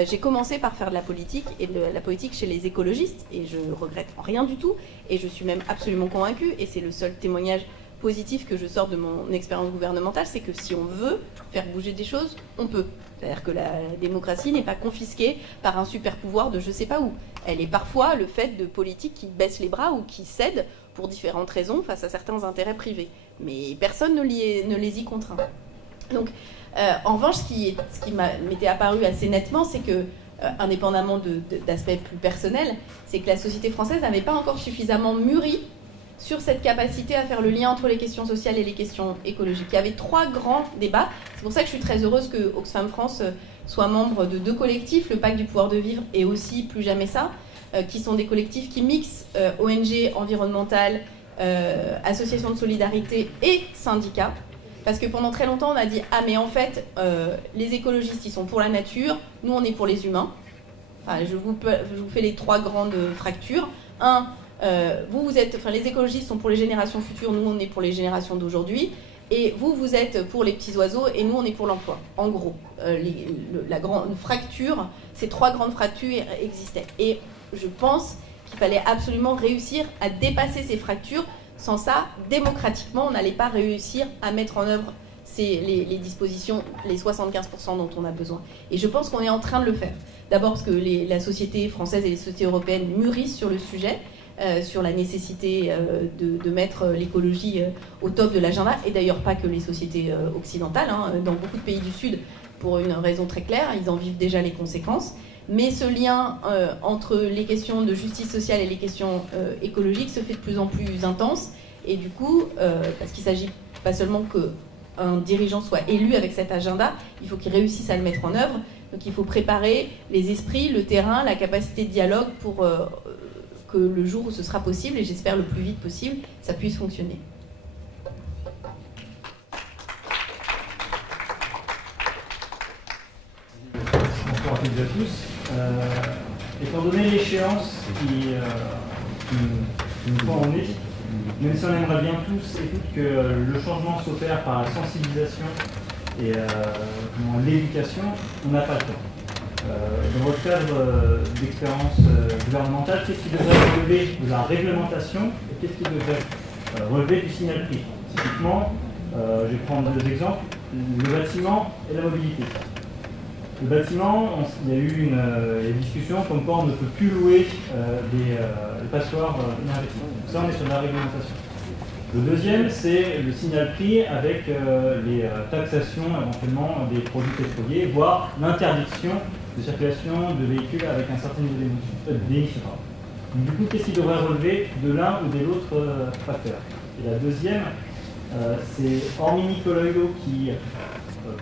J'ai commencé par faire de la politique, et de la politique chez les écologistes, et je regrette rien du tout, et je suis même absolument convaincue, et c'est le seul témoignage positif que je sors de mon expérience gouvernementale, c'est que si on veut faire bouger des choses, on peut. C'est-à-dire que la démocratie n'est pas confisquée par un super pouvoir de je sais pas où. Elle est parfois le fait de politiques qui baissent les bras ou qui cèdent pour différentes raisons face à certains intérêts privés. Mais personne ne les y contraint. Donc, en revanche, ce qui m'était apparu assez nettement, c'est que, indépendamment d'aspects plus personnels, c'est que la société française n'avait pas encore suffisamment mûri sur cette capacité à faire le lien entre les questions sociales et les questions écologiques. Il y avait 3 grands débats. C'est pour ça que je suis très heureuse que Oxfam France soit membre de 2 collectifs, le Pacte du pouvoir de vivre et aussi Plus jamais ça, qui sont des collectifs qui mixent ONG environnementales, associations de solidarité et syndicats. Parce que pendant très longtemps, on a dit « Ah, mais en fait, les écologistes, ils sont pour la nature, nous, on est pour les humains. » Enfin, je vous fais les 3 grandes fractures. Les écologistes sont pour les générations futures, nous on est pour les générations d'aujourd'hui, et vous êtes pour les petits oiseaux, et nous on est pour l'emploi. En gros, la grande fracture, ces 3 grandes fractures existaient. Et je pense qu'il fallait absolument réussir à dépasser ces fractures. Sans ça, démocratiquement, on n'allait pas réussir à mettre en œuvre les dispositions, les 75% dont on a besoin. Et je pense qu'on est en train de le faire. D'abord parce que la société française et les sociétés européennes mûrissent sur le sujet, sur la nécessité de mettre l'écologie au top de l'agenda, et d'ailleurs pas que les sociétés occidentales, hein, dans beaucoup de pays du Sud, pour une raison très claire, ils en vivent déjà les conséquences. Mais ce lien entre les questions de justice sociale et les questions écologiques se fait de plus en plus intense, et du coup, parce qu'il ne s'agit pas seulement qu'un dirigeant soit élu avec cet agenda, il faut qu'il réussisse à le mettre en œuvre. Donc il faut préparer les esprits, le terrain, la capacité de dialogue pour que le jour où ce sera possible, et j'espère le plus vite possible, ça puisse fonctionner. Bonsoir à toutes et à tous. Étant donné l'échéance qui nous prend en nez, même si on aimerait bien tous et toutes que le changement s'opère par la sensibilisation et l'éducation, on n'a pas le temps. Dans votre cadre d'expérience gouvernementale, qu'est-ce qui devrait relever de la réglementation et qu'est-ce qui devrait relever du signal prix? Typiquement, je vais prendre 2 exemples, le bâtiment et la mobilité. Le bâtiment, il y a eu une discussion comme quoi on ne peut plus louer des passoires énergétiques. Donc ça, on est sur la réglementation. Le deuxième, c'est le signal prix avec les taxations éventuellement des produits pétroliers, voire l'interdiction de circulation de véhicules avec un certain niveau d'émission. Du coup, qu'est-ce qui devrait relever de l'un ou de l'autre facteur? Et la deuxième, c'est hormis Nicolas Hulot qui,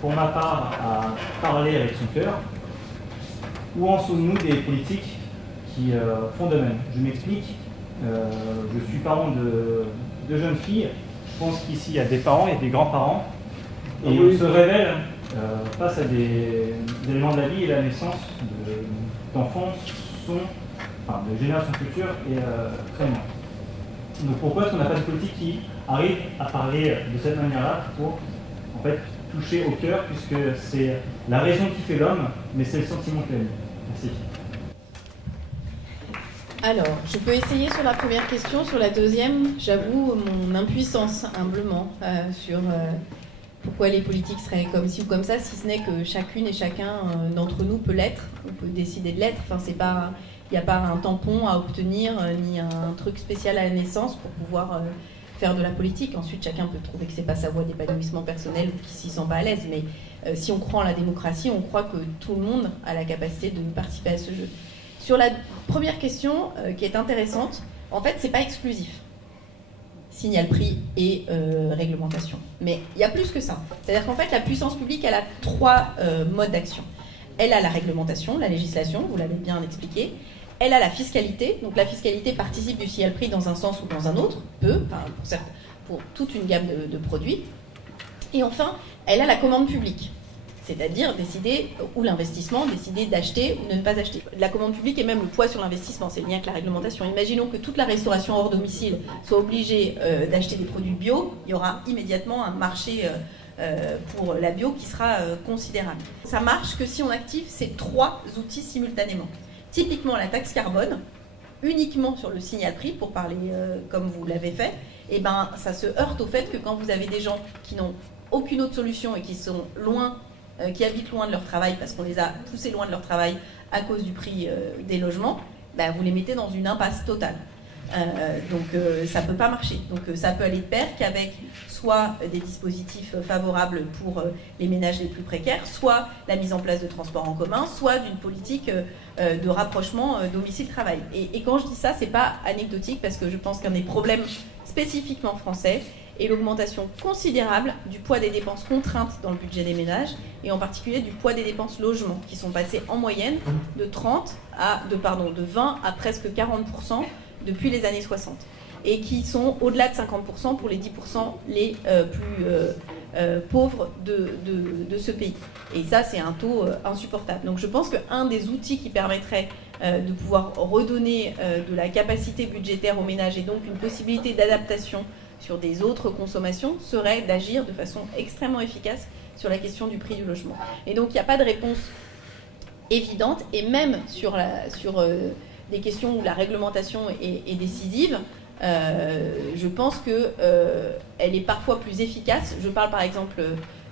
pour ma part, a parlé avec son cœur, où en sommes-nous des politiques qui font de même? Je m'explique, je suis parent de jeunes filles, je pense qu'ici il y a des parents, il y a des grands-parents, et on se révèle face à des éléments de la vie, et la naissance d'enfants de générations futures est très loin. Donc pourquoi est-ce qu'on n'a pas de politique qui arrive à parler de cette manière-là pour en fait toucher au cœur, puisque c'est la raison qui fait l'homme, mais c'est le sentiment qui l'aime. Merci. Alors, je peux essayer sur la première question. Sur la deuxième, j'avoue mon impuissance, humblement, sur pourquoi les politiques seraient comme ci ou comme ça, si ce n'est que chacune et chacun d'entre nous peut l'être, on peut décider de l'être. Enfin, c'est pas, il n'y a pas un tampon à obtenir, ni un truc spécial à la naissance pour pouvoir faire de la politique. Ensuite, chacun peut trouver que c'est pas sa voie d'épanouissement personnel ou qu'il s'y sent pas à l'aise. Mais si on croit en la démocratie, on croit que tout le monde a la capacité de participer à ce jeu. Sur la première question, qui est intéressante, en fait, c'est pas exclusif. Signal prix et réglementation. Mais il y a plus que ça. C'est-à-dire qu'en fait, la puissance publique, elle a 3 modes d'action. Elle a la réglementation, la législation, vous l'avez bien expliqué. elle a la fiscalité, donc la fiscalité participe du signal prix dans un sens ou dans un autre, pour toute une gamme de produits. Et enfin, elle a la commande publique, c'est-à-dire décider, ou l'investissement, décider d'acheter ou de ne pas acheter. La commande publique et même le poids sur l'investissement, c'est le lien avec la réglementation. Imaginons que toute la restauration hors domicile soit obligée d'acheter des produits bio, il y aura immédiatement un marché pour la bio qui sera considérable. Ça marche que si on active ces 3 outils simultanément. Typiquement la taxe carbone, uniquement sur le signal prix, pour parler comme vous l'avez fait, et ben, ça se heurte au fait que quand vous avez des gens qui n'ont aucune autre solution et qui sont loin, qui habitent loin de leur travail parce qu'on les a poussés loin de leur travail à cause du prix des logements, ben, vous les mettez dans une impasse totale. Donc ça ne peut pas marcher. Donc ça peut aller de pair qu'avec soit des dispositifs favorables pour les ménages les plus précaires, soit la mise en place de transports en commun, soit d'une politique de rapprochement domicile-travail. Et quand je dis ça, ce n'est pas anecdotique parce que je pense qu'un des problèmes spécifiquement français est l'augmentation considérable du poids des dépenses contraintes dans le budget des ménages et en particulier du poids des dépenses logement qui sont passées en moyenne de 20 à presque 40% depuis les années 60 et qui sont au-delà de 50% pour les 10% les plus pauvres de ce pays. Et ça, c'est un taux insupportable. Donc je pense qu'un des outils qui permettrait de pouvoir redonner de la capacité budgétaire aux ménages et donc une possibilité d'adaptation sur des autres consommations serait d'agir de façon extrêmement efficace sur la question du prix du logement. Et donc il n'y a pas de réponse évidente et même sur des questions où la réglementation est décisive, je pense qu'elle est parfois plus efficace. Je parle par exemple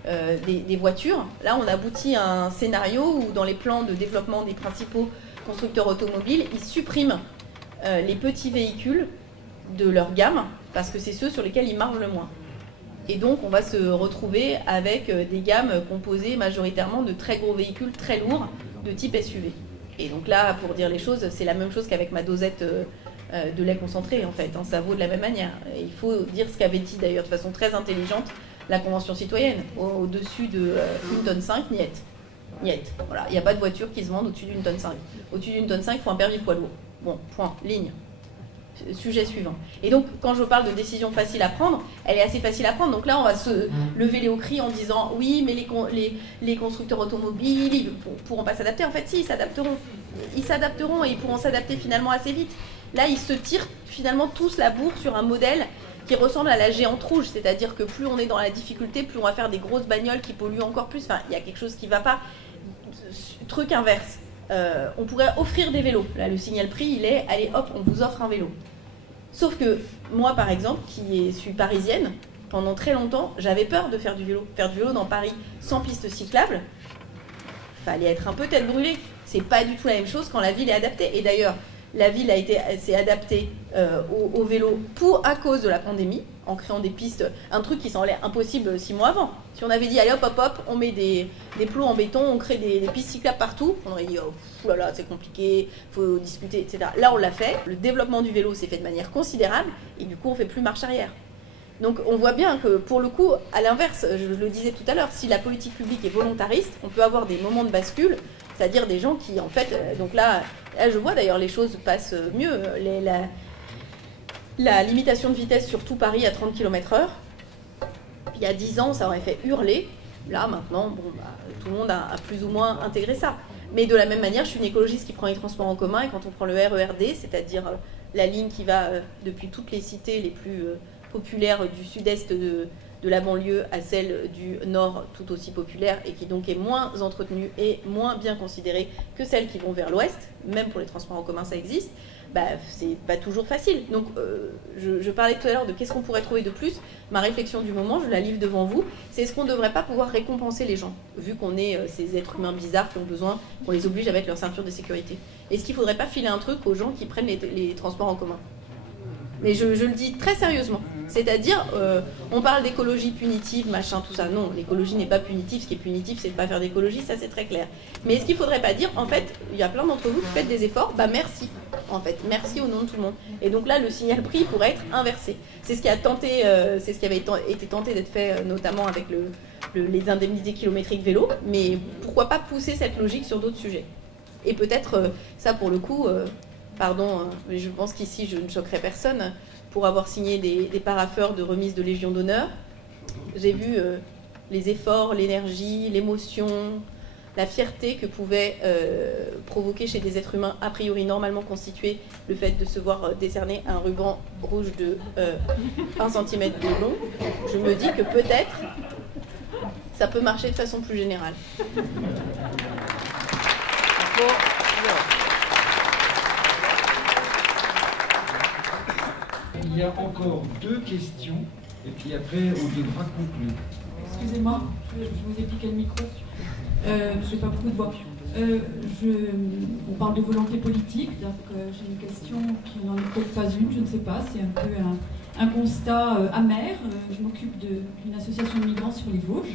des voitures. Là, on aboutit à un scénario où dans les plans de développement des principaux constructeurs automobiles, ils suppriment les petits véhicules de leur gamme parce que c'est ceux sur lesquels ils margent le moins. Et donc, on va se retrouver avec des gammes composées majoritairement de très gros véhicules très lourds de type SUV. Et donc là, pour dire les choses, c'est la même chose qu'avec ma dosette de lait concentré, en fait. Ça vaut de la même manière. Et il faut dire ce qu'avait dit d'ailleurs de façon très intelligente la Convention citoyenne. Au-dessus de 1,5 tonne, niet. Niet. Voilà. Il n'y a pas de voiture qui se vende au-dessus d'1,5 tonne. Au-dessus d'1,5 tonne, il faut un permis poids lourd. Bon, point, ligne. Sujet suivant. Et donc, quand je parle de décision facile à prendre, elle est assez facile à prendre. Donc là, on va se lever les hauts cris en disant oui, mais les constructeurs automobiles, ils ne pourront pas s'adapter. En fait, si, ils s'adapteront. Ils s'adapteront et ils pourront s'adapter finalement assez vite. Là, ils se tirent finalement tous la bourre sur un modèle qui ressemble à la géante rouge. C'est-à-dire que plus on est dans la difficulté, plus on va faire des grosses bagnoles qui polluent encore plus. Enfin, il y a quelque chose qui ne va pas. Truc inverse. On pourrait offrir des vélos. Là, le signal prix, il est, allez hop, on vous offre un vélo. Sauf que moi, par exemple, qui suis parisienne, pendant très longtemps, j'avais peur de faire du vélo. Faire du vélo dans Paris sans piste cyclable, fallait être un peu tête brûlée. C'est pas du tout la même chose quand la ville est adaptée. Et d'ailleurs, la ville s'est adaptée au vélo à cause de la pandémie, en créant des pistes, un truc qui semblait impossible 6 mois avant. Si on avait dit, allez hop, hop, hop, on met des plots en béton, on crée des pistes cyclables partout, on aurait dit, oh là là, c'est compliqué, faut discuter, etc. Là, on l'a fait. Le développement du vélo s'est fait de manière considérable, et du coup, on fait plus marche arrière. Donc, on voit bien que, pour le coup, à l'inverse, je le disais tout à l'heure, si la politique publique est volontariste, on peut avoir des moments de bascule, c'est-à-dire des gens qui, en fait, donc là, je vois d'ailleurs les choses passent mieux. La limitation de vitesse sur tout Paris à 30 km/h, il y a 10 ans, ça aurait fait hurler. Là, maintenant, tout le monde a plus ou moins intégré ça. Mais de la même manière, je suis une écologiste qui prend les transports en commun, et quand on prend le RERD, c'est-à-dire la ligne qui va depuis toutes les cités les plus populaires du sud-est de la banlieue à celle du nord tout aussi populaire et qui donc est moins entretenue et moins bien considérée que celles qui vont vers l'ouest, même pour les transports en commun ça existe, c'est pas toujours facile. Donc je parlais tout à l'heure de qu'est-ce qu'on pourrait trouver de plus. Ma réflexion du moment, je la livre devant vous, c'est est-ce qu'on ne devrait pas pouvoir récompenser les gens, vu qu'on est ces êtres humains bizarres qui ont besoin qu'on les oblige à mettre leur ceinture de sécurité. Est-ce qu'il ne faudrait pas filer un truc aux gens qui prennent les transports en commun ? Mais je le dis très sérieusement. C'est-à-dire, on parle d'écologie punitive, machin, tout ça. Non, l'écologie n'est pas punitive. Ce qui est punitif, c'est de ne pas faire d'écologie, ça c'est très clair. Mais est-ce qu'il ne faudrait pas dire, en fait, il y a plein d'entre vous qui faites des efforts, merci. En fait, merci au nom de tout le monde. Et donc là, le signal prix pourrait être inversé. C'est ce qui a tenté, c'est ce qui avait été tenté d'être fait, notamment avec les indemnités kilométriques vélo. Mais pourquoi pas pousser cette logique sur d'autres sujets ? Et peut-être, ça pour le coup, pardon, mais je pense qu'ici je ne choquerai personne, pour avoir signé des parapheurs de remise de Légion d'honneur. J'ai vu les efforts, l'énergie, l'émotion, la fierté que pouvait provoquer chez des êtres humains a priori normalement constitués le fait de se voir décerner un ruban rouge de 1 cm de long. Je me dis que peut-être ça peut marcher de façon plus générale. Il y a encore 2 questions, et puis après on devra conclure. Excusez-moi, je vous ai piqué le micro. Je n'ai pas beaucoup de voix. On parle de volonté politique, donc j'ai une question qui n'en est peut-être pas une, je ne sais pas, c'est un peu un constat amer. Je m'occupe d'une association de migrants sur les Vosges.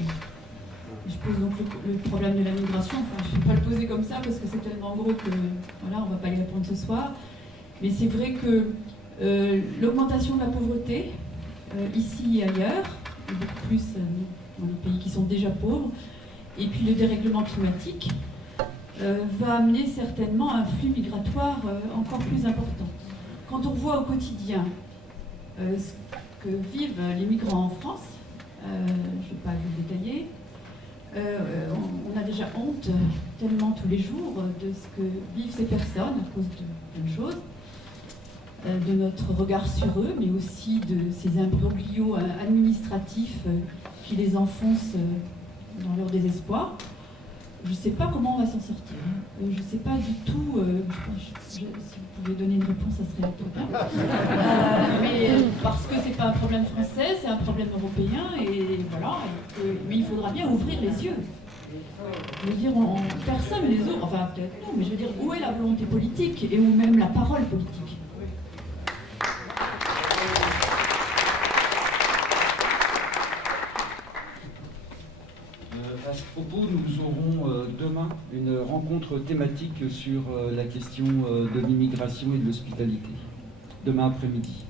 Je pose donc le problème de la migration, enfin je ne vais pas le poser comme ça parce que c'est tellement gros que voilà, on ne va pas y répondre ce soir. Mais c'est vrai que l'augmentation de la pauvreté, ici et ailleurs, et beaucoup plus dans les pays qui sont déjà pauvres, et puis le dérèglement climatique, va amener certainement un flux migratoire encore plus important. Quand on voit au quotidien ce que vivent les migrants en France, je ne vais pas vous détailler, on a déjà honte tellement tous les jours de ce que vivent ces personnes à cause de plein de choses, de notre regard sur eux, mais aussi de ces imbroglios administratifs qui les enfoncent dans leur désespoir. Je ne sais pas comment on va s'en sortir. Je ne sais pas du tout. Si vous pouvez donner une réponse, ça serait trop bien. Mais parce que c'est pas un problème français, c'est un problème européen, et voilà. Mais il faudra bien ouvrir les yeux. Je veux dire, personne les ouvre. Enfin, peut-être non, mais je veux dire, où est la volonté politique et où même la parole politique? À ce propos, nous aurons demain une rencontre thématique sur la question de l'immigration et de l'hospitalité, demain après-midi.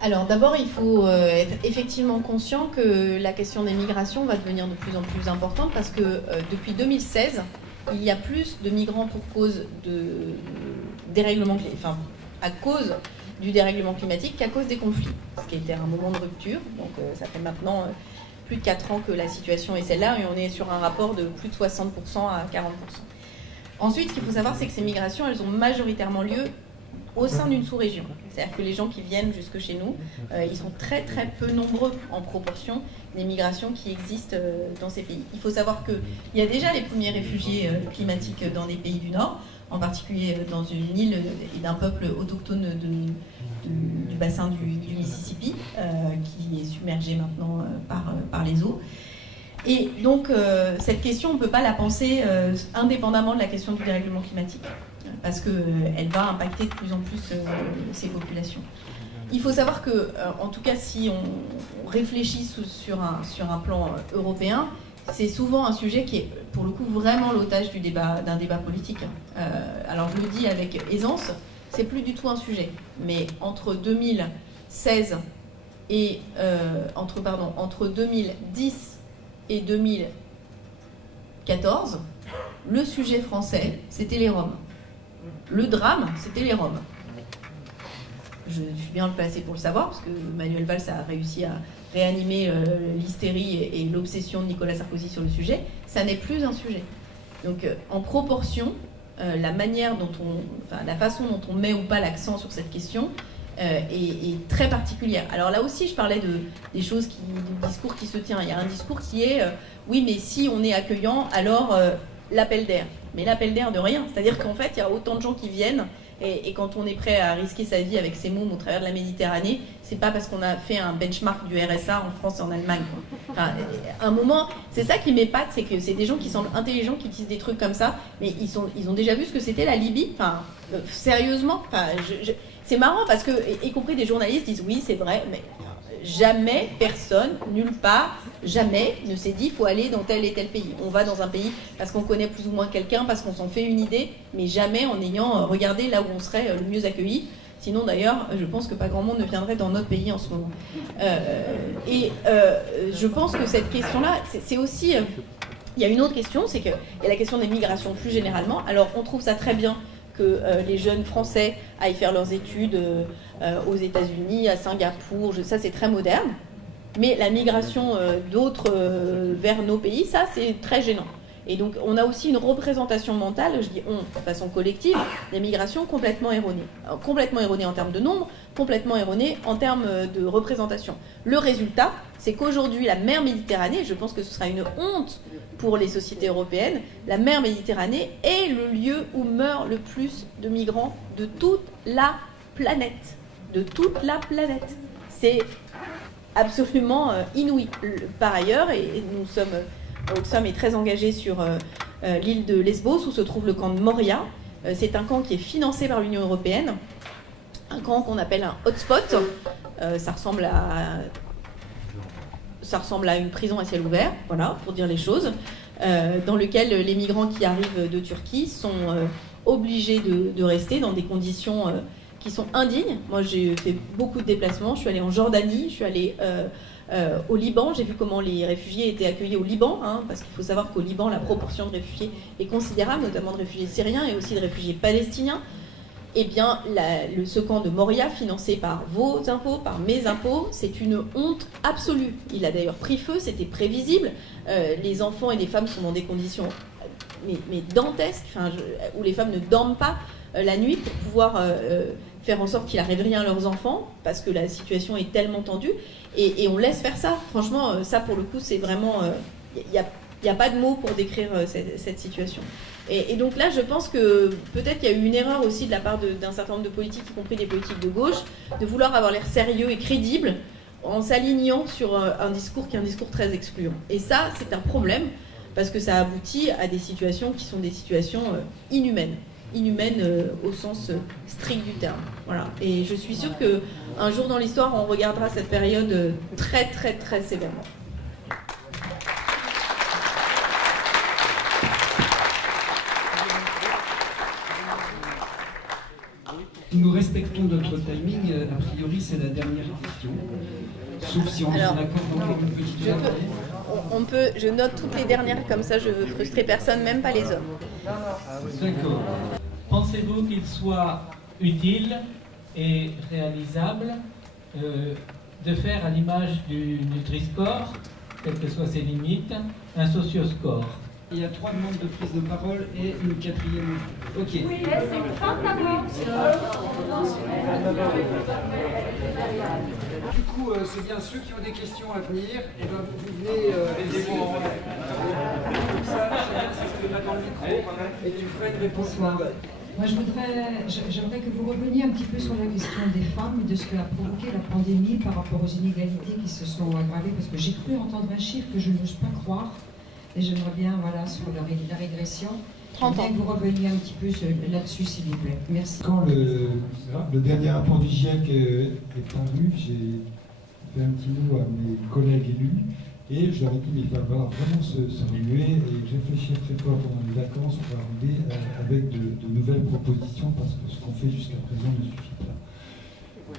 Alors d'abord, il faut être effectivement conscient que la question des migrations va devenir de plus en plus importante parce que depuis 2016, il y a plus de migrants pour cause de dérèglement, enfin à cause du dérèglement climatique qu'à cause des conflits, ce qui était un moment de rupture. Donc ça fait maintenant plus de 4 ans que la situation est celle-là et on est sur un rapport de plus de 60% à 40%. Ensuite, ce qu'il faut savoir, c'est que ces migrations, elles ont majoritairement lieu au sein d'une sous-région. C'est-à-dire que les gens qui viennent jusque chez nous, ils sont très très peu nombreux en proportion des migrations qui existent dans ces pays. Il faut savoir qu'il y a déjà les premiers réfugiés climatiques dans des pays du Nord, en particulier dans une île et d'un peuple autochtone du bassin du Mississippi, qui est submergé maintenant par les eaux. Et donc, cette question, on ne peut pas la penser indépendamment de la question du dérèglement climatique, parce qu'elle va impacter de plus en plus ces populations. Il faut savoir que, en tout cas, si on réfléchit sur un plan européen, c'est souvent un sujet qui est, pour le coup, vraiment l'otage d'un débat politique. Alors, je le dis avec aisance, c'est plus du tout un sujet. Mais entre 2016 et entre 2010 et 2014, le sujet français, c'était les Roms. Le drame, c'était les Roms. Je suis bien placée pour le savoir, parce que Manuel Valls a réussi à réanimer l'hystérie et l'obsession de Nicolas Sarkozy sur le sujet. Ça n'est plus un sujet. Donc, en proportion, la façon dont on met ou pas l'accent sur cette question est très particulière. Alors là aussi, je parlais des choses, du discours qui se tient. Il y a un discours qui est oui, mais si on est accueillant, alors l'appel d'air. Mais l'appel d'air de rien. C'est-à-dire qu'en fait, il y a autant de gens qui viennent, et quand on est prêt à risquer sa vie avec ses mômes au travers de la Méditerranée, c'est pas parce qu'on a fait un benchmark du RSA en France et en Allemagne. Enfin, à un moment, c'est ça qui m'épate, c'est que c'est des gens qui semblent intelligents, qui disent des trucs comme ça, mais ils ont déjà vu ce que c'était la Libye. Enfin, sérieusement, enfin, c'est marrant parce que, y compris des journalistes disent oui, c'est vrai, mais jamais personne, nulle part, jamais ne s'est dit il faut aller dans tel et tel pays. On va dans un pays parce qu'on connaît plus ou moins quelqu'un, parce qu'on s'en fait une idée, mais jamais en ayant regardé là où on serait le mieux accueilli. Sinon d'ailleurs, je pense que pas grand monde ne viendrait dans notre pays en ce moment. Je pense que cette question-là, c'est aussi... il y a une autre question, c'est qu'il y a la question des migrations plus généralement. Alors on trouve ça très bien que les jeunes Français aillent faire leurs études aux États-Unis, à Singapour, ça c'est très moderne. Mais la migration d'autres vers nos pays, ça c'est très gênant. Et donc on a aussi une représentation mentale, je dis on, de façon collective, des migrations complètement erronées. Complètement erronées en termes de nombre, complètement erronées en termes de représentation. Le résultat, c'est qu'aujourd'hui la mer Méditerranée, je pense que ce sera une honte pour les sociétés européennes, la mer Méditerranée est le lieu où meurent le plus de migrants de toute la planète. De toute la planète. C'est absolument inouï. Par ailleurs, et nous sommes... Oxfam est très engagé sur l'île de Lesbos où se trouve le camp de Moria. C'est un camp qui est financé par l'Union européenne, un camp qu'on appelle un hotspot. Ça ressemble à une prison à ciel ouvert, voilà, pour dire les choses, dans lequel les migrants qui arrivent de Turquie sont obligés de rester dans des conditions qui sont indignes. Moi, j'ai fait beaucoup de déplacements. Je suis allée en Jordanie, je suis allée au Liban. J'ai vu comment les réfugiés étaient accueillis au Liban, hein, parce qu'il faut savoir qu'au Liban, la proportion de réfugiés est considérable, notamment de réfugiés syriens et aussi de réfugiés palestiniens. Eh bien, ce camp de Moria, financé par vos impôts, par mes impôts, c'est une honte absolue. Il a d'ailleurs pris feu, c'était prévisible. Les enfants et les femmes sont dans des conditions mais dantesques, où les femmes ne dorment pas la nuit pour pouvoir faire en sorte qu'il n'arrive rien à leurs enfants, parce que la situation est tellement tendue, et on laisse faire ça. Franchement, ça pour le coup, c'est vraiment... Il n'y a pas de mots pour décrire cette situation. Et donc là, je pense que peut-être qu'il y a eu une erreur aussi de la part d'un certain nombre de politiques, y compris des politiques de gauche, de vouloir avoir l'air sérieux et crédible en s'alignant sur un discours qui est un discours très excluant. Et ça, c'est un problème, parce que ça aboutit à des situations qui sont des situations inhumaines au sens strict du terme. Voilà. Et je suis sûre qu'un jour dans l'histoire, on regardera cette période très, très, très sévèrement. Nous respectons notre timing. A priori, c'est la dernière question. Sauf si on est en accord dans une petite heure. Je note toutes les dernières, comme ça je veux frustrer personne, même pas les hommes. D'accord. Pensez-vous qu'il soit utile et réalisable de faire à l'image du Nutri-Score, quelles que soient ses limites, un socio-score? Il y a 3 demandes de prise de parole et une 4e. Ok. Oui, c'est une fin d'abord. Du coup, c'est bien ceux qui ont des questions à venir. Et ben, vous venez comme ça, chacun s'exprime dans le micro et tu feras une réponse. Moi, j'aimerais que vous reveniez un petit peu sur la question des femmes et de ce que a provoqué la pandémie par rapport aux inégalités qui se sont aggravées, parce que j'ai cru entendre un chiffre que je n'ose pas croire. Et j'aimerais bien, voilà, sur la régression, j'aimerais que vous reveniez un petit peu là-dessus, s'il vous plaît. Merci. Quand le dernier rapport du GIEC est paru, j'ai fait un petit mot à mes collègues élus et je leur ai dit mais il va falloir vraiment se remuer et réfléchir très fort pendant les vacances pour arriver avec de nouvelles propositions, parce que ce qu'on fait jusqu'à présent ne suffit pas.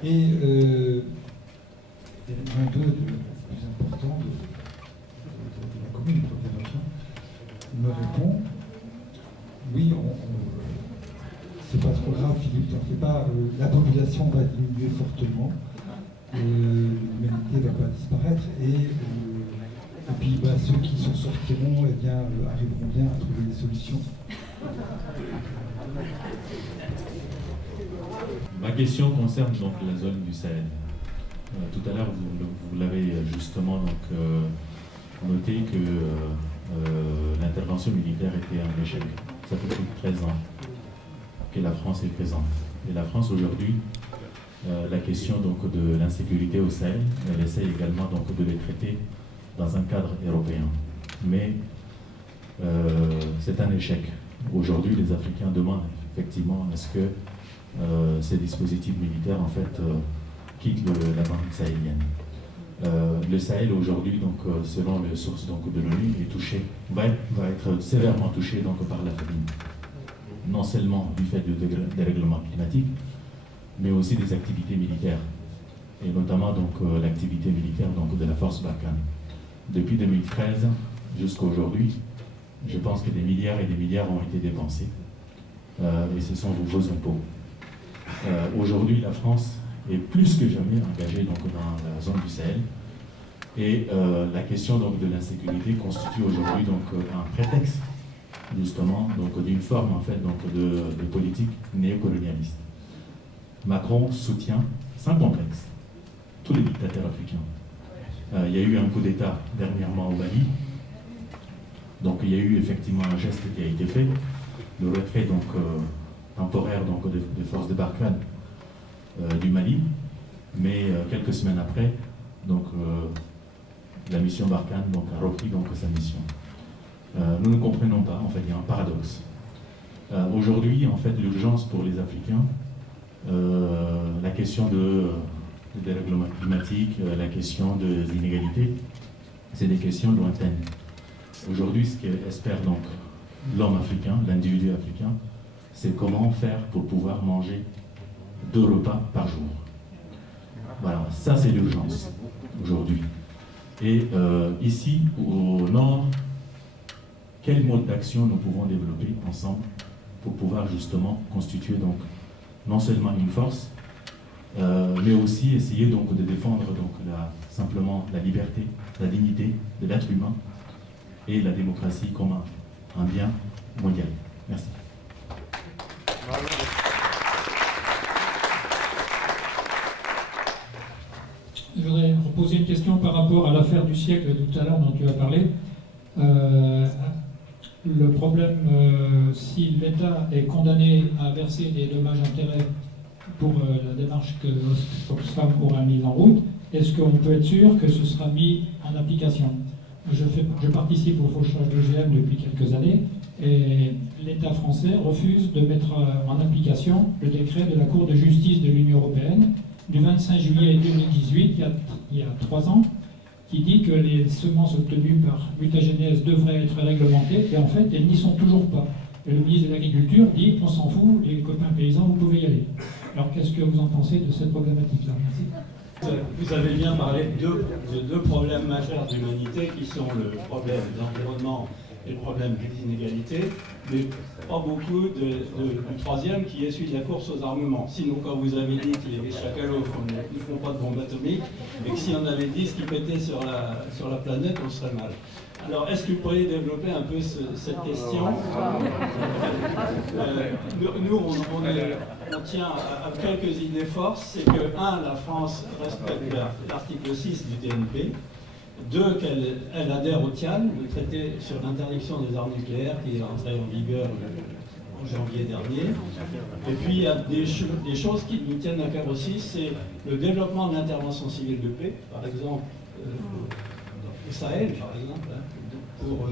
Et un peu le plus important de la commune de me répond, oui, c'est pas trop grave, Philippe, t'en fais pas, la population va diminuer fortement, l'humanité ne va pas disparaître, et puis ceux qui s'en sortiront arriveront bien à trouver des solutions. Ma question concerne donc la zone du Sahel. Tout à l'heure, vous l'avez justement noté que l'intervention militaire était un échec. Ça fait plus de 13 ans que la France est présente. Et la France aujourd'hui, la question donc de l'insécurité au Sahel, elle essaie également donc de les traiter dans un cadre européen. Mais c'est un échec. Aujourd'hui, les Africains demandent effectivement à ce que ces dispositifs militaires en fait quittent la bande sahélienne. Le Sahel aujourd'hui, donc, selon les sources donc, de l'ONU, est touché, va être sévèrement touché donc, par la famine. Non seulement du fait du dérèglement climatique, mais aussi des activités militaires. Et notamment donc, l'activité militaire donc, de la force Barkhane. Depuis 2013 jusqu'à aujourd'hui, je pense que des milliards et des milliards ont été dépensés. et ce sont vos impôts. Aujourd'hui, la France est plus que jamais engagée donc, dans la zone du Sahel. Et la question donc, de l'insécurité constitue aujourd'hui un prétexte justement d'une forme en fait, donc, de politique néocolonialiste. Macron soutient sans complexe tous les dictateurs africains. Il y a eu un coup d'État dernièrement au Mali. Donc il y a eu effectivement un geste qui a été fait, le retrait donc, temporaire donc, des forces de Barkhane du Mali. Mais quelques semaines après, donc, la mission Barkhane donc, a repris donc, sa mission. Nous ne comprenons pas, en fait, il y a un paradoxe. Aujourd'hui, en fait, l'urgence pour les Africains, la question du dérèglement climatique, la question des inégalités, c'est des questions lointaines. Aujourd'hui, ce qu'espère donc l'homme africain, l'individu africain, c'est comment faire pour pouvoir manger 2 repas par jour. Voilà, ça c'est l'urgence aujourd'hui. Et ici, au nord, quel mode d'action nous pouvons développer ensemble pour pouvoir justement constituer donc non seulement une force, mais aussi essayer donc de défendre donc simplement la liberté, la dignité de l'être humain et la démocratie comme un bien mondial. Merci. Je voudrais reposer une question par rapport à l'affaire du siècle tout à l'heure dont tu as parlé. Le problème, si l'État est condamné à verser des dommages-intérêts pour la démarche que Oxfam aura mise en route, est-ce qu'on peut être sûr que ce sera mis en application? Je participe au fauchage d'OGM depuis quelques années et l'État français refuse de mettre en application le décret de la Cour de justice de l'Union européenne du 25 juillet 2018, il y a 3 ans, qui dit que les semences obtenues par mutagénèse devraient être réglementées, et en fait, elles n'y sont toujours pas. Et le ministre de l'Agriculture dit, on s'en fout, les copains paysans, vous pouvez y aller. Alors, qu'est-ce que vous en pensez de cette problématique-là? Merci. Vous avez bien parlé de deux problèmes majeurs d'humanité, qui sont le problème de l'environnement et le problème des inégalités, mais pas beaucoup du troisième qui est celui de la course aux armements. Sinon, quand vous avez dit que les chacalots ne font pas de bombes atomiques, et que si on avait 10 qui pétaient sur la planète, on serait mal. Alors, est-ce que vous pourriez développer un peu cette question? Nous, on tient à quelques idées forces. C'est que, 1, la France respecte l'article 6 du TNP. 2, qu'elle adhère au TIAN, le traité sur l'interdiction des armes nucléaires, qui est entré en vigueur en janvier dernier. Et puis, il y a des choses qui nous tiennent à cœur aussi, c'est le développement de l'intervention civile de paix, par exemple, au Sahel, par exemple, pour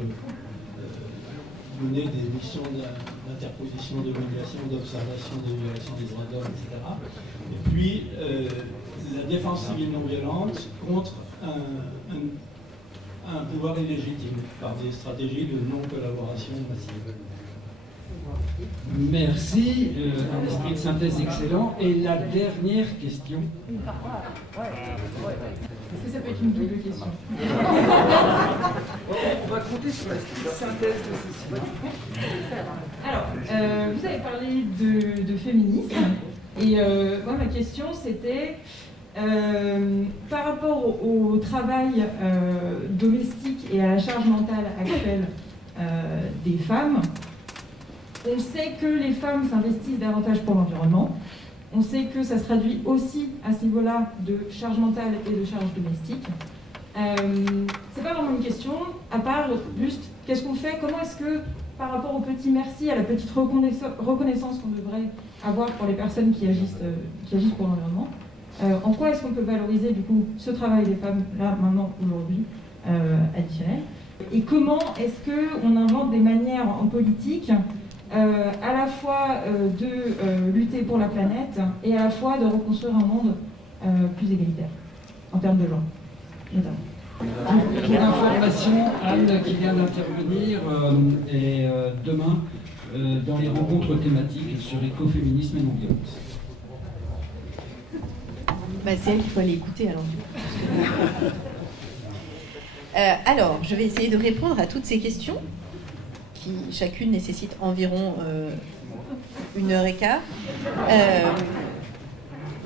mener des missions d'interposition, de médiation, d'observation des violations des droits de l'homme, etc. Et puis, la défense civile non violente contre un pouvoir illégitime par des stratégies de non-collaboration massive. Merci, un esprit de synthèse excellent. Et la dernière question. Est-ce que ça peut être une double question? On va compter sur la synthèse de ceci. Alors, vous avez parlé de féminisme, et moi ma question c'était par rapport au travail domestique et à la charge mentale actuelle des femmes. On sait que les femmes s'investissent davantage pour l'environnement. On sait que ça se traduit aussi à ce niveau-là de charge mentale et de charge domestique. C'est pas vraiment une question, à part juste qu'est-ce qu'on fait, comment est-ce que par rapport au petit merci, à la petite reconnaissance qu'on devrait avoir pour les personnes qui agissent pour l'environnement, en quoi est-ce qu'on peut valoriser du coup ce travail des femmes là, maintenant, aujourd'hui, additionnel, et comment est-ce qu'on invente des manières en politique à la fois de lutter pour la planète et à la fois de reconstruire un monde plus égalitaire en termes de genre, notamment. Pour information, Anne qui vient d'intervenir est demain dans les rencontres thématiques sur écoféminisme et non-violence. Bah, c'est elle qu'il faut aller écouter alors. Alors, je vais essayer de répondre à toutes ces questions qui chacune nécessite environ 1h15.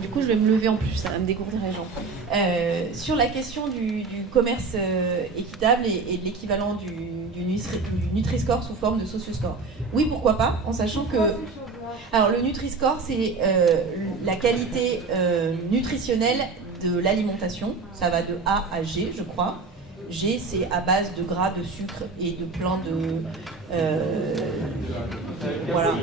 Du coup, je vais me lever en plus, ça va me dégourdir les jambes. Sur la question du commerce équitable et de l'équivalent du Nutri-Score sous forme de Socio-Score. Oui, pourquoi pas, en sachant que... Alors, le Nutri-Score, c'est la qualité nutritionnelle de l'alimentation. Ça va de A à G, je crois. G, c'est à base de gras, de sucre et de plein de... voilà.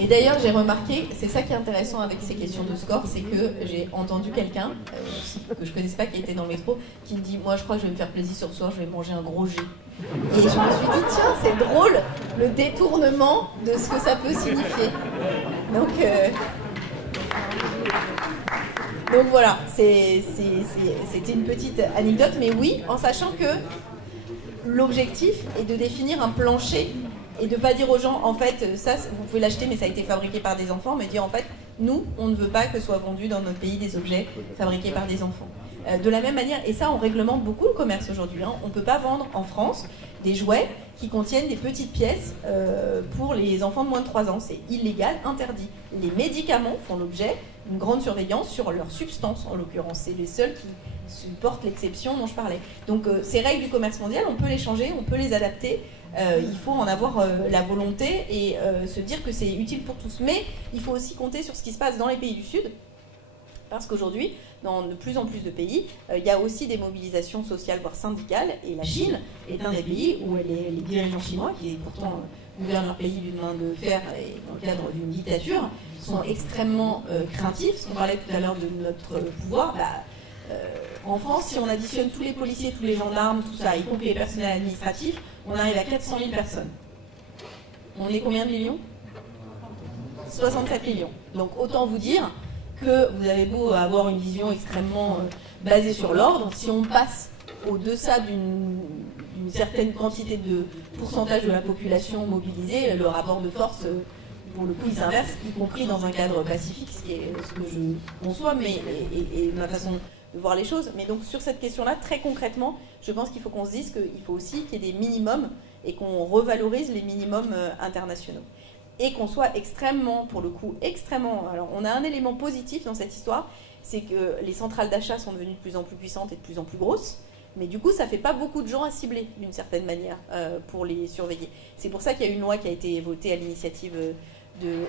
Et d'ailleurs, j'ai remarqué, c'est ça qui est intéressant avec ces questions de score, c'est que j'ai entendu quelqu'un, que je ne connaissais pas, qui était dans le métro, qui me dit « Moi, je crois que je vais me faire plaisir ce soir, je vais manger un gros G. » Et je me suis dit « Tiens, c'est drôle, le détournement de ce que ça peut signifier. » Donc voilà, c'était une petite anecdote, mais oui, en sachant que l'objectif est de définir un plancher et de ne pas dire aux gens, en fait, ça, vous pouvez l'acheter, mais ça a été fabriqué par des enfants, mais dire, en fait, nous, on ne veut pas que soient vendus dans notre pays des objets fabriqués par des enfants. De la même manière, et ça, on réglemente beaucoup le commerce aujourd'hui, hein, on ne peut pas vendre en France des jouets qui contiennent des petites pièces pour les enfants de moins de 3 ans. C'est illégal, interdit. Les médicaments font l'objet d'une grande surveillance sur leur substance, en l'occurrence. C'est les seuls qui supportent l'exception dont je parlais. Donc, ces règles du commerce mondial, on peut les changer, on peut les adapter. Il faut en avoir la volonté et se dire que c'est utile pour tous. Mais il faut aussi compter sur ce qui se passe dans les pays du Sud, parce qu'aujourd'hui, dans de plus en plus de pays, il y a aussi des mobilisations sociales, voire syndicales, et la Chine est un des pays où les dirigeants chinois, qui pourtant gouvernent leur pays d'une main de fer et dans le cadre d'une dictature, sont extrêmement craintifs. On parlait tout à l'heure de notre pouvoir. En France, si on additionne tous les policiers, tous les gendarmes, tout ça, y compris les personnels administratifs, on arrive à 400 000 personnes. On est combien de millions ? 67 millions. Donc autant vous dire que vous avez beau avoir une vision extrêmement basée sur l'ordre, si on passe au-deçà d'une certaine quantité de pourcentage de la population mobilisée, le rapport de force, pour le coup, il s'inverse, y compris dans un cadre pacifique, ce que je conçois, et ma façon de voir les choses. Mais donc sur cette question-là, très concrètement, je pense qu'il faut qu'on se dise qu'il faut aussi qu'il y ait des minimums et qu'on revalorise les minimums internationaux. Et qu'on soit extrêmement, pour le coup, extrêmement... Alors, on a un élément positif dans cette histoire, c'est que les centrales d'achat sont devenues de plus en plus puissantes et de plus en plus grosses, mais du coup, ça ne fait pas beaucoup de gens à cibler, d'une certaine manière, pour les surveiller. C'est pour ça qu'il y a une loi qui a été votée à l'initiative de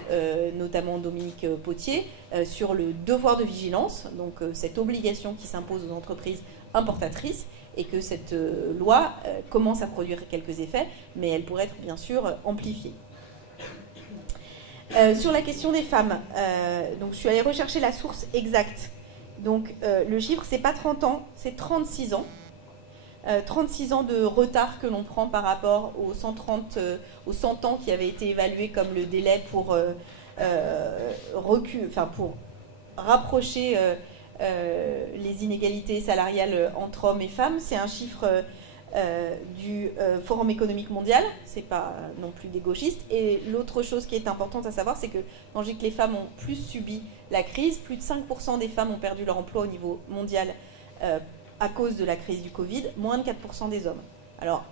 notamment Dominique Potier, sur le devoir de vigilance, donc cette obligation qui s'impose aux entreprises importatrices, et que cette loi commence à produire quelques effets, mais elle pourrait être bien sûr amplifiée. Sur la question des femmes, donc je suis allée rechercher la source exacte. Donc le chiffre, c'est pas 30 ans, c'est 36 ans. 36 ans de retard que l'on prend par rapport aux 100 ans qui avaient été évalués comme le délai pour pour rapprocher les inégalités salariales entre hommes et femmes. C'est un chiffre du Forum économique mondial, c'est pas non plus des gauchistes. Et l'autre chose qui est importante à savoir, c'est que tandis que les femmes ont plus subi la crise, plus de 5% des femmes ont perdu leur emploi au niveau mondial à cause de la crise du Covid, moins de 4% des hommes. Alors,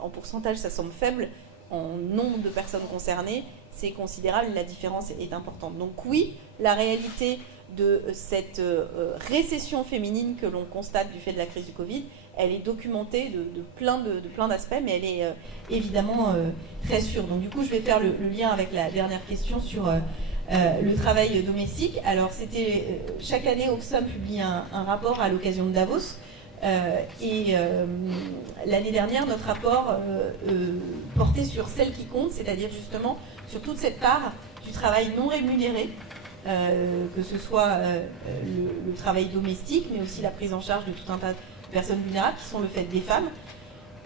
en pourcentage, ça semble faible. En nombre de personnes concernées, c'est considérable, la différence est importante. Donc oui, la réalité de cette récession féminine que l'on constate du fait de la crise du Covid, elle est documentée de plein d'aspects, mais elle est évidemment très sûre. Donc du coup, je vais faire le lien avec la dernière question sur le travail domestique. Alors, chaque année, Oxfam publie un rapport à l'occasion de Davos. L'année dernière, notre rapport portait sur celle qui compte, c'est-à-dire justement sur toute cette part du travail non rémunéré, que ce soit le travail domestique, mais aussi la prise en charge de tout un tas de personnes vulnérables qui sont le fait des femmes.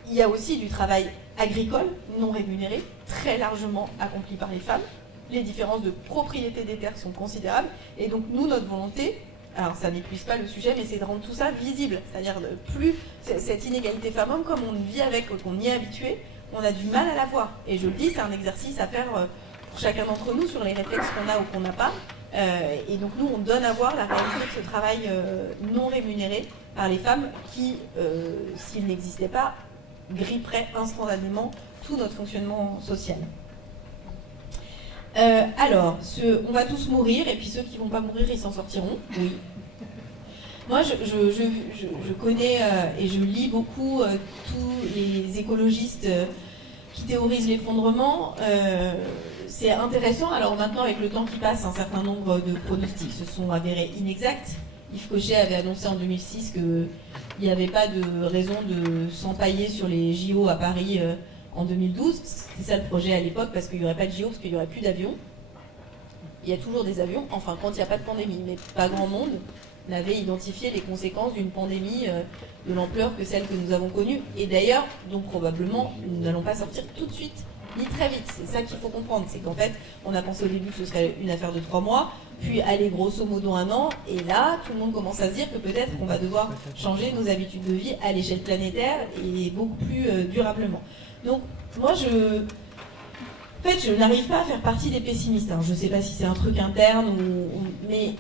Il y a aussi du travail agricole non rémunéré, très largement accompli par les femmes. Les différences de propriété des terres sont considérables. Et donc nous, notre volonté, alors ça n'épuise pas le sujet, mais c'est de rendre tout ça visible. C'est-à-dire plus cette inégalité femmes-hommes, comme on vit avec, qu'on y est habitué, on a du mal à la voir. Et je le dis, c'est un exercice à faire pour chacun d'entre nous sur les réflexes qu'on a ou qu'on n'a pas. Et donc nous, on donne à voir la réalité de ce travail non rémunéré par les femmes qui, s'il n'existait pas, gripperait instantanément tout notre fonctionnement social. Alors, on va tous mourir, et puis ceux qui ne vont pas mourir, ils s'en sortiront. Oui. Moi, je connais et je lis beaucoup tous les écologistes qui théorisent l'effondrement. C'est intéressant. Alors maintenant, avec le temps qui passe, un certain nombre de pronostics se sont avérés inexacts. Yves Cochet avait annoncé en 2006 qu'il n'y avait pas de raison de s'empailler sur les JO à Paris en 2012. C'était ça le projet à l'époque, parce qu'il n'y aurait pas de JO, parce qu'il n'y aurait plus d'avions. Il y a toujours des avions, enfin quand il n'y a pas de pandémie, mais pas grand monde n'avait identifié les conséquences d'une pandémie de l'ampleur que celle que nous avons connue. Et d'ailleurs, donc probablement, nous n'allons pas sortir tout de suite, ni très vite. C'est ça qu'il faut comprendre, c'est qu'en fait, on a pensé au début que ce serait une affaire de 3 mois, puis aller grosso modo 1 an, et là, tout le monde commence à se dire que peut-être qu'on va devoir changer nos habitudes de vie à l'échelle planétaire et beaucoup plus durablement. Donc, moi, je n'arrive pas à faire partie des pessimistes. Hein. Je ne sais pas si c'est un truc interne, mais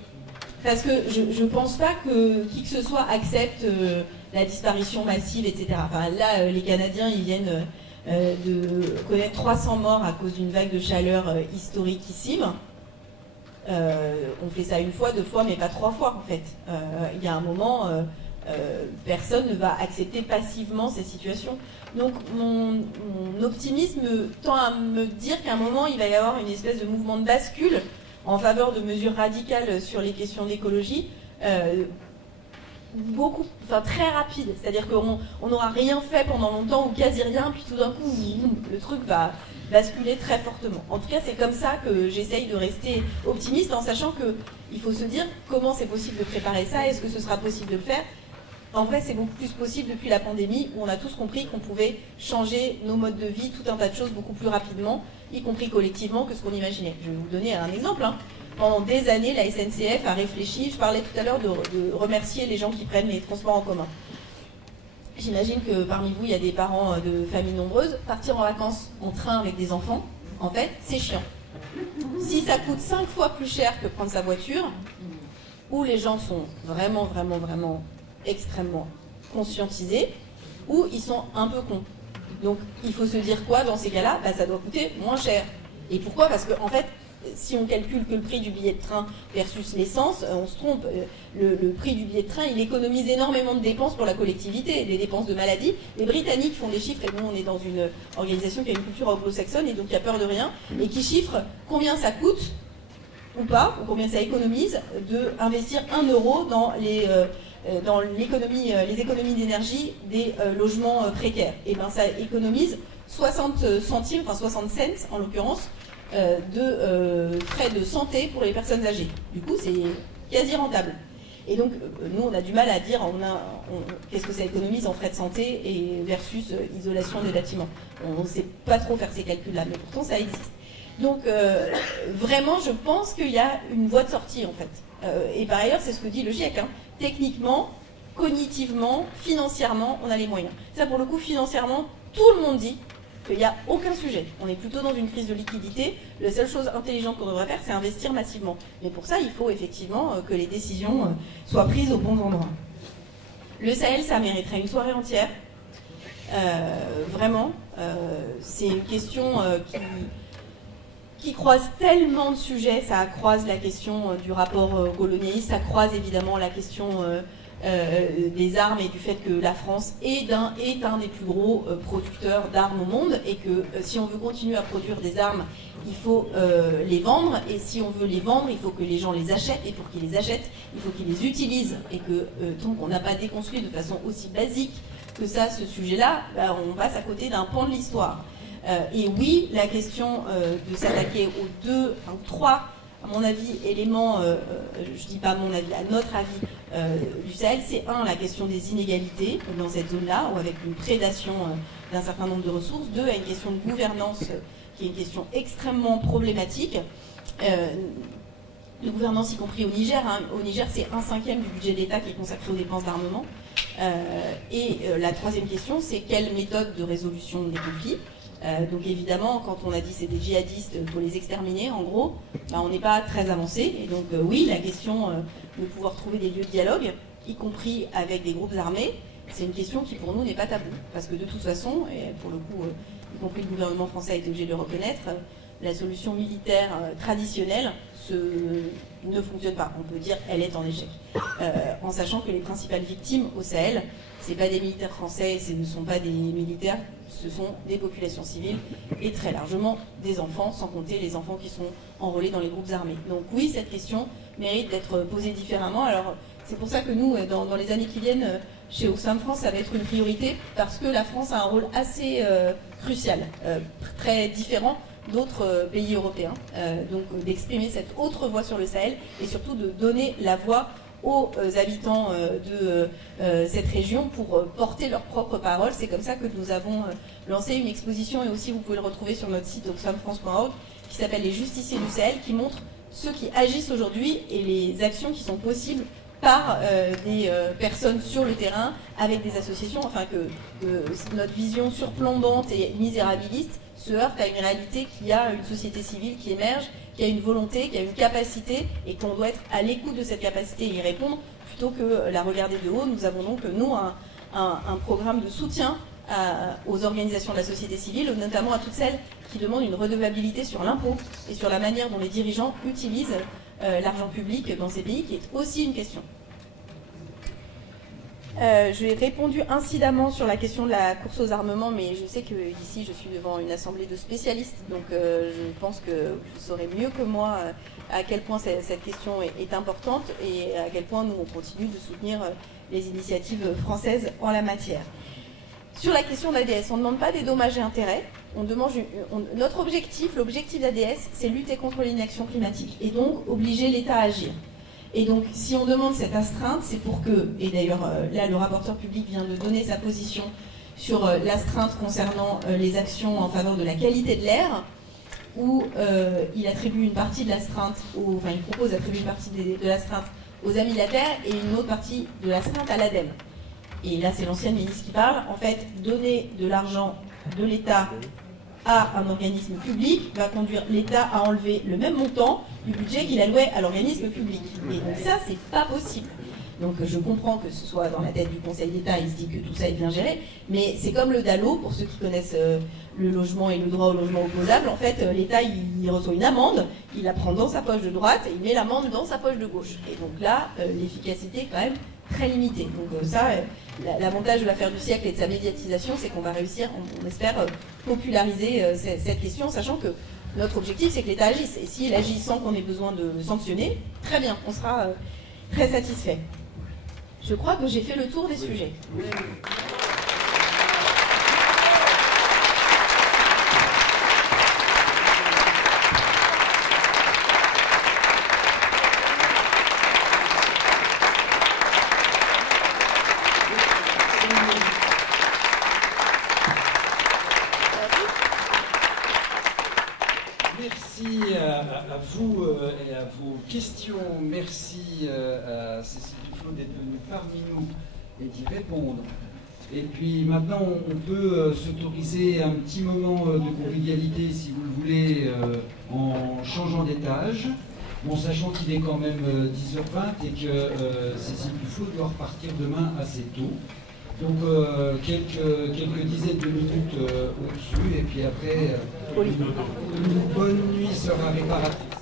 parce que je ne pense pas que qui que ce soit accepte la disparition massive, etc. Enfin, là, les Canadiens, ils viennent de connaître 300 morts à cause d'une vague de chaleur historiquissime. On fait ça 1 fois, 2 fois, mais pas 3 fois, en fait. Il y a un moment, personne ne va accepter passivement ces situations. Donc mon optimisme tend à me dire qu'à un moment, il va y avoir une espèce de mouvement de bascule en faveur de mesures radicales sur les questions d'écologie, très rapide. C'est-à-dire qu'on n'aura rien fait pendant longtemps ou quasi rien, puis tout d'un coup, le truc va basculer très fortement. En tout cas, c'est comme ça que j'essaye de rester optimiste, en sachant qu'il faut se dire comment c'est possible de préparer ça, est-ce que ce sera possible de le faire. En vrai, c'est beaucoup plus possible depuis la pandémie, où on a tous compris qu'on pouvait changer nos modes de vie, tout un tas de choses beaucoup plus rapidement, y compris collectivement, que ce qu'on imaginait. Je vais vous donner un exemple. Hein. Pendant des années, la SNCF a réfléchi, je parlais tout à l'heure de remercier les gens qui prennent les transports en commun. J'imagine que parmi vous, il y a des parents de familles nombreuses. Partir en vacances en train avec des enfants, en fait, c'est chiant. Si ça coûte 5 fois plus cher que prendre sa voiture, où les gens sont vraiment extrêmement conscientisés, ou ils sont un peu cons. Donc il faut se dire quoi dans ces cas-là? Ça doit coûter moins cher. Et pourquoi? Parce qu'en fait, si on calcule que le prix du billet de train versus l'essence, on se trompe. Le prix du billet de train, il économise énormément de dépenses pour la collectivité, des dépenses de maladie. Les Britanniques font des chiffres, et nous on est dans une organisation qui a une culture anglo-saxonne et donc qui a peur de rien, et qui chiffre combien ça coûte, ou pas, ou combien ça économise, d'investir 1 euro dans les économies d'énergie des logements précaires. Et bien ça économise 60 centimes, enfin 60 cents en l'occurrence, de frais de santé pour les personnes âgées. Du coup, c'est quasi rentable. Et donc, nous, on a du mal à dire qu'est-ce que ça économise en frais de santé et versus isolation des bâtiments. On ne sait pas trop faire ces calculs-là, mais pourtant, ça existe. Donc, vraiment, je pense qu'il y a une voie de sortie, en fait. Et par ailleurs, c'est ce que dit le GIEC. Hein. Techniquement, cognitivement, financièrement, on a les moyens. Ça, pour le coup, financièrement, tout le monde dit qu'il n'y a aucun sujet. On est plutôt dans une crise de liquidité. La seule chose intelligente qu'on devrait faire, c'est investir massivement. Mais pour ça, il faut effectivement que les décisions soient prises aux bons endroits. Le Sahel, ça mériterait une soirée entière. Vraiment, c'est une question qui croise tellement de sujets. Ça croise la question du rapport colonialiste, ça croise évidemment la question des armes et du fait que la France est un des plus gros producteurs d'armes au monde, et que si on veut continuer à produire des armes, il faut les vendre, et si on veut les vendre, il faut que les gens les achètent, et pour qu'ils les achètent, il faut qu'ils les utilisent, et que tant qu'on n'a pas déconstruit de façon aussi basique que ça ce sujet-là, on passe à côté d'un pan de l'histoire. Et oui, la question de s'attaquer aux 3, à mon avis, éléments, je dis pas à mon avis, à notre avis, du Sahel, c'est la question des inégalités dans cette zone-là, ou avec une prédation d'un certain nombre de ressources. 2, à une question de gouvernance, qui est une question extrêmement problématique. De gouvernance, y compris au Niger. Hein. Au Niger, c'est 1/5 du budget de l'État qui est consacré aux dépenses d'armement. Et la 3e question, c'est quelle méthode de résolution des conflits. Donc évidemment, quand on a dit c'est des djihadistes, il faut les exterminer, en gros, on n'est pas très avancé. Et donc oui, la question de pouvoir trouver des lieux de dialogue, y compris avec des groupes armés, c'est une question qui pour nous n'est pas tabou. Parce que de toute façon, et pour le coup, y compris le gouvernement français a été obligé de le reconnaître, la solution militaire traditionnelle ne fonctionne pas. On peut dire elle est en échec. En sachant que les principales victimes au Sahel, ce n'est pas des militaires français, ce ne sont pas des militaires, ce sont des populations civiles et très largement des enfants, sans compter les enfants qui sont enrôlés dans les groupes armés. Donc oui, cette question mérite d'être posée différemment. Alors c'est pour ça que nous, dans les années qui viennent, chez Oxfam France, ça va être une priorité, parce que la France a un rôle assez crucial, très différent d'autres pays européens, donc d'exprimer cette autre voix sur le Sahel et surtout de donner la voix aux habitants de cette région pour porter leurs propres paroles. C'est comme ça que nous avons lancé une exposition, et aussi vous pouvez le retrouver sur notre site oxfamfrance.org, qui s'appelle Les Justiciers du Sahel, qui montre ceux qui agissent aujourd'hui et les actions qui sont possibles par des personnes sur le terrain, avec des associations, enfin que notre vision surplombante et misérabiliste se heurte à une réalité qui a une société civile qui émerge, qui a une volonté, qui a une capacité, et qu'on doit être à l'écoute de cette capacité et y répondre, plutôt que la regarder de haut. Nous avons donc, nous, un programme de soutien aux organisations de la société civile, notamment à toutes celles qui demandent une redevabilité sur l'impôt et sur la manière dont les dirigeants utilisent l'argent public dans ces pays, qui est aussi une question. J'ai répondu incidemment sur la question de la course aux armements, mais je sais que ici je suis devant une assemblée de spécialistes, donc je pense que vous saurez mieux que moi à quel point cette question est importante et à quel point nous on continue de soutenir les initiatives françaises en la matière. Sur la question de l'ADS, on ne demande pas des dommages et intérêts. Notre objectif, l'objectif d'ADS, c'est lutter contre l'inaction climatique et donc obliger l'État à agir. Et donc, si on demande cette astreinte, c'est pour que, et d'ailleurs là le rapporteur public vient de donner sa position sur l'astreinte concernant les actions en faveur de la qualité de l'air, où il attribue une partie de l'astreinte, enfin il propose d'attribuer une partie de l'astreinte aux Amis de la Terre et une autre partie de l'astreinte à l'ADEME. Et là c'est l'ancienne ministre qui parle. En fait, donner de l'argent de l'État à un organisme public va conduire l'État à enlever le même montant du budget qu'il allouait à l'organisme public. Et donc ça, c'est pas possible. Donc je comprends que ce soit dans la tête du Conseil d'État, il se dit que tout ça est bien géré, mais c'est comme le DALO, pour ceux qui connaissent le logement et le droit au logement opposable. En fait, l'État, il reçoit une amende, il la prend dans sa poche de droite et il met l'amende dans sa poche de gauche. Et donc là, l'efficacité est quand même très limitée. Donc ça, l'avantage de l'affaire du siècle et de sa médiatisation, c'est qu'on va réussir, on espère, populariser cette question, sachant que notre objectif, c'est que l'État agisse. Et s'il agit sans qu'on ait besoin de le sanctionner, très bien, on sera très satisfait. Je crois que j'ai fait le tour des sujets. Merci à vous et à vos questions. Merci à Cécile Duflot d'être venue parmi nous et d'y répondre. Et puis maintenant, on peut s'autoriser un petit moment de convivialité, si vous le voulez, en changeant d'étage, en sachant qu'il est quand même 10h20 et que Cécile Duflot doit repartir demain assez tôt. Donc quelques dizaines de minutes au-dessus, et puis après, une bonne nuit sera réparatrice.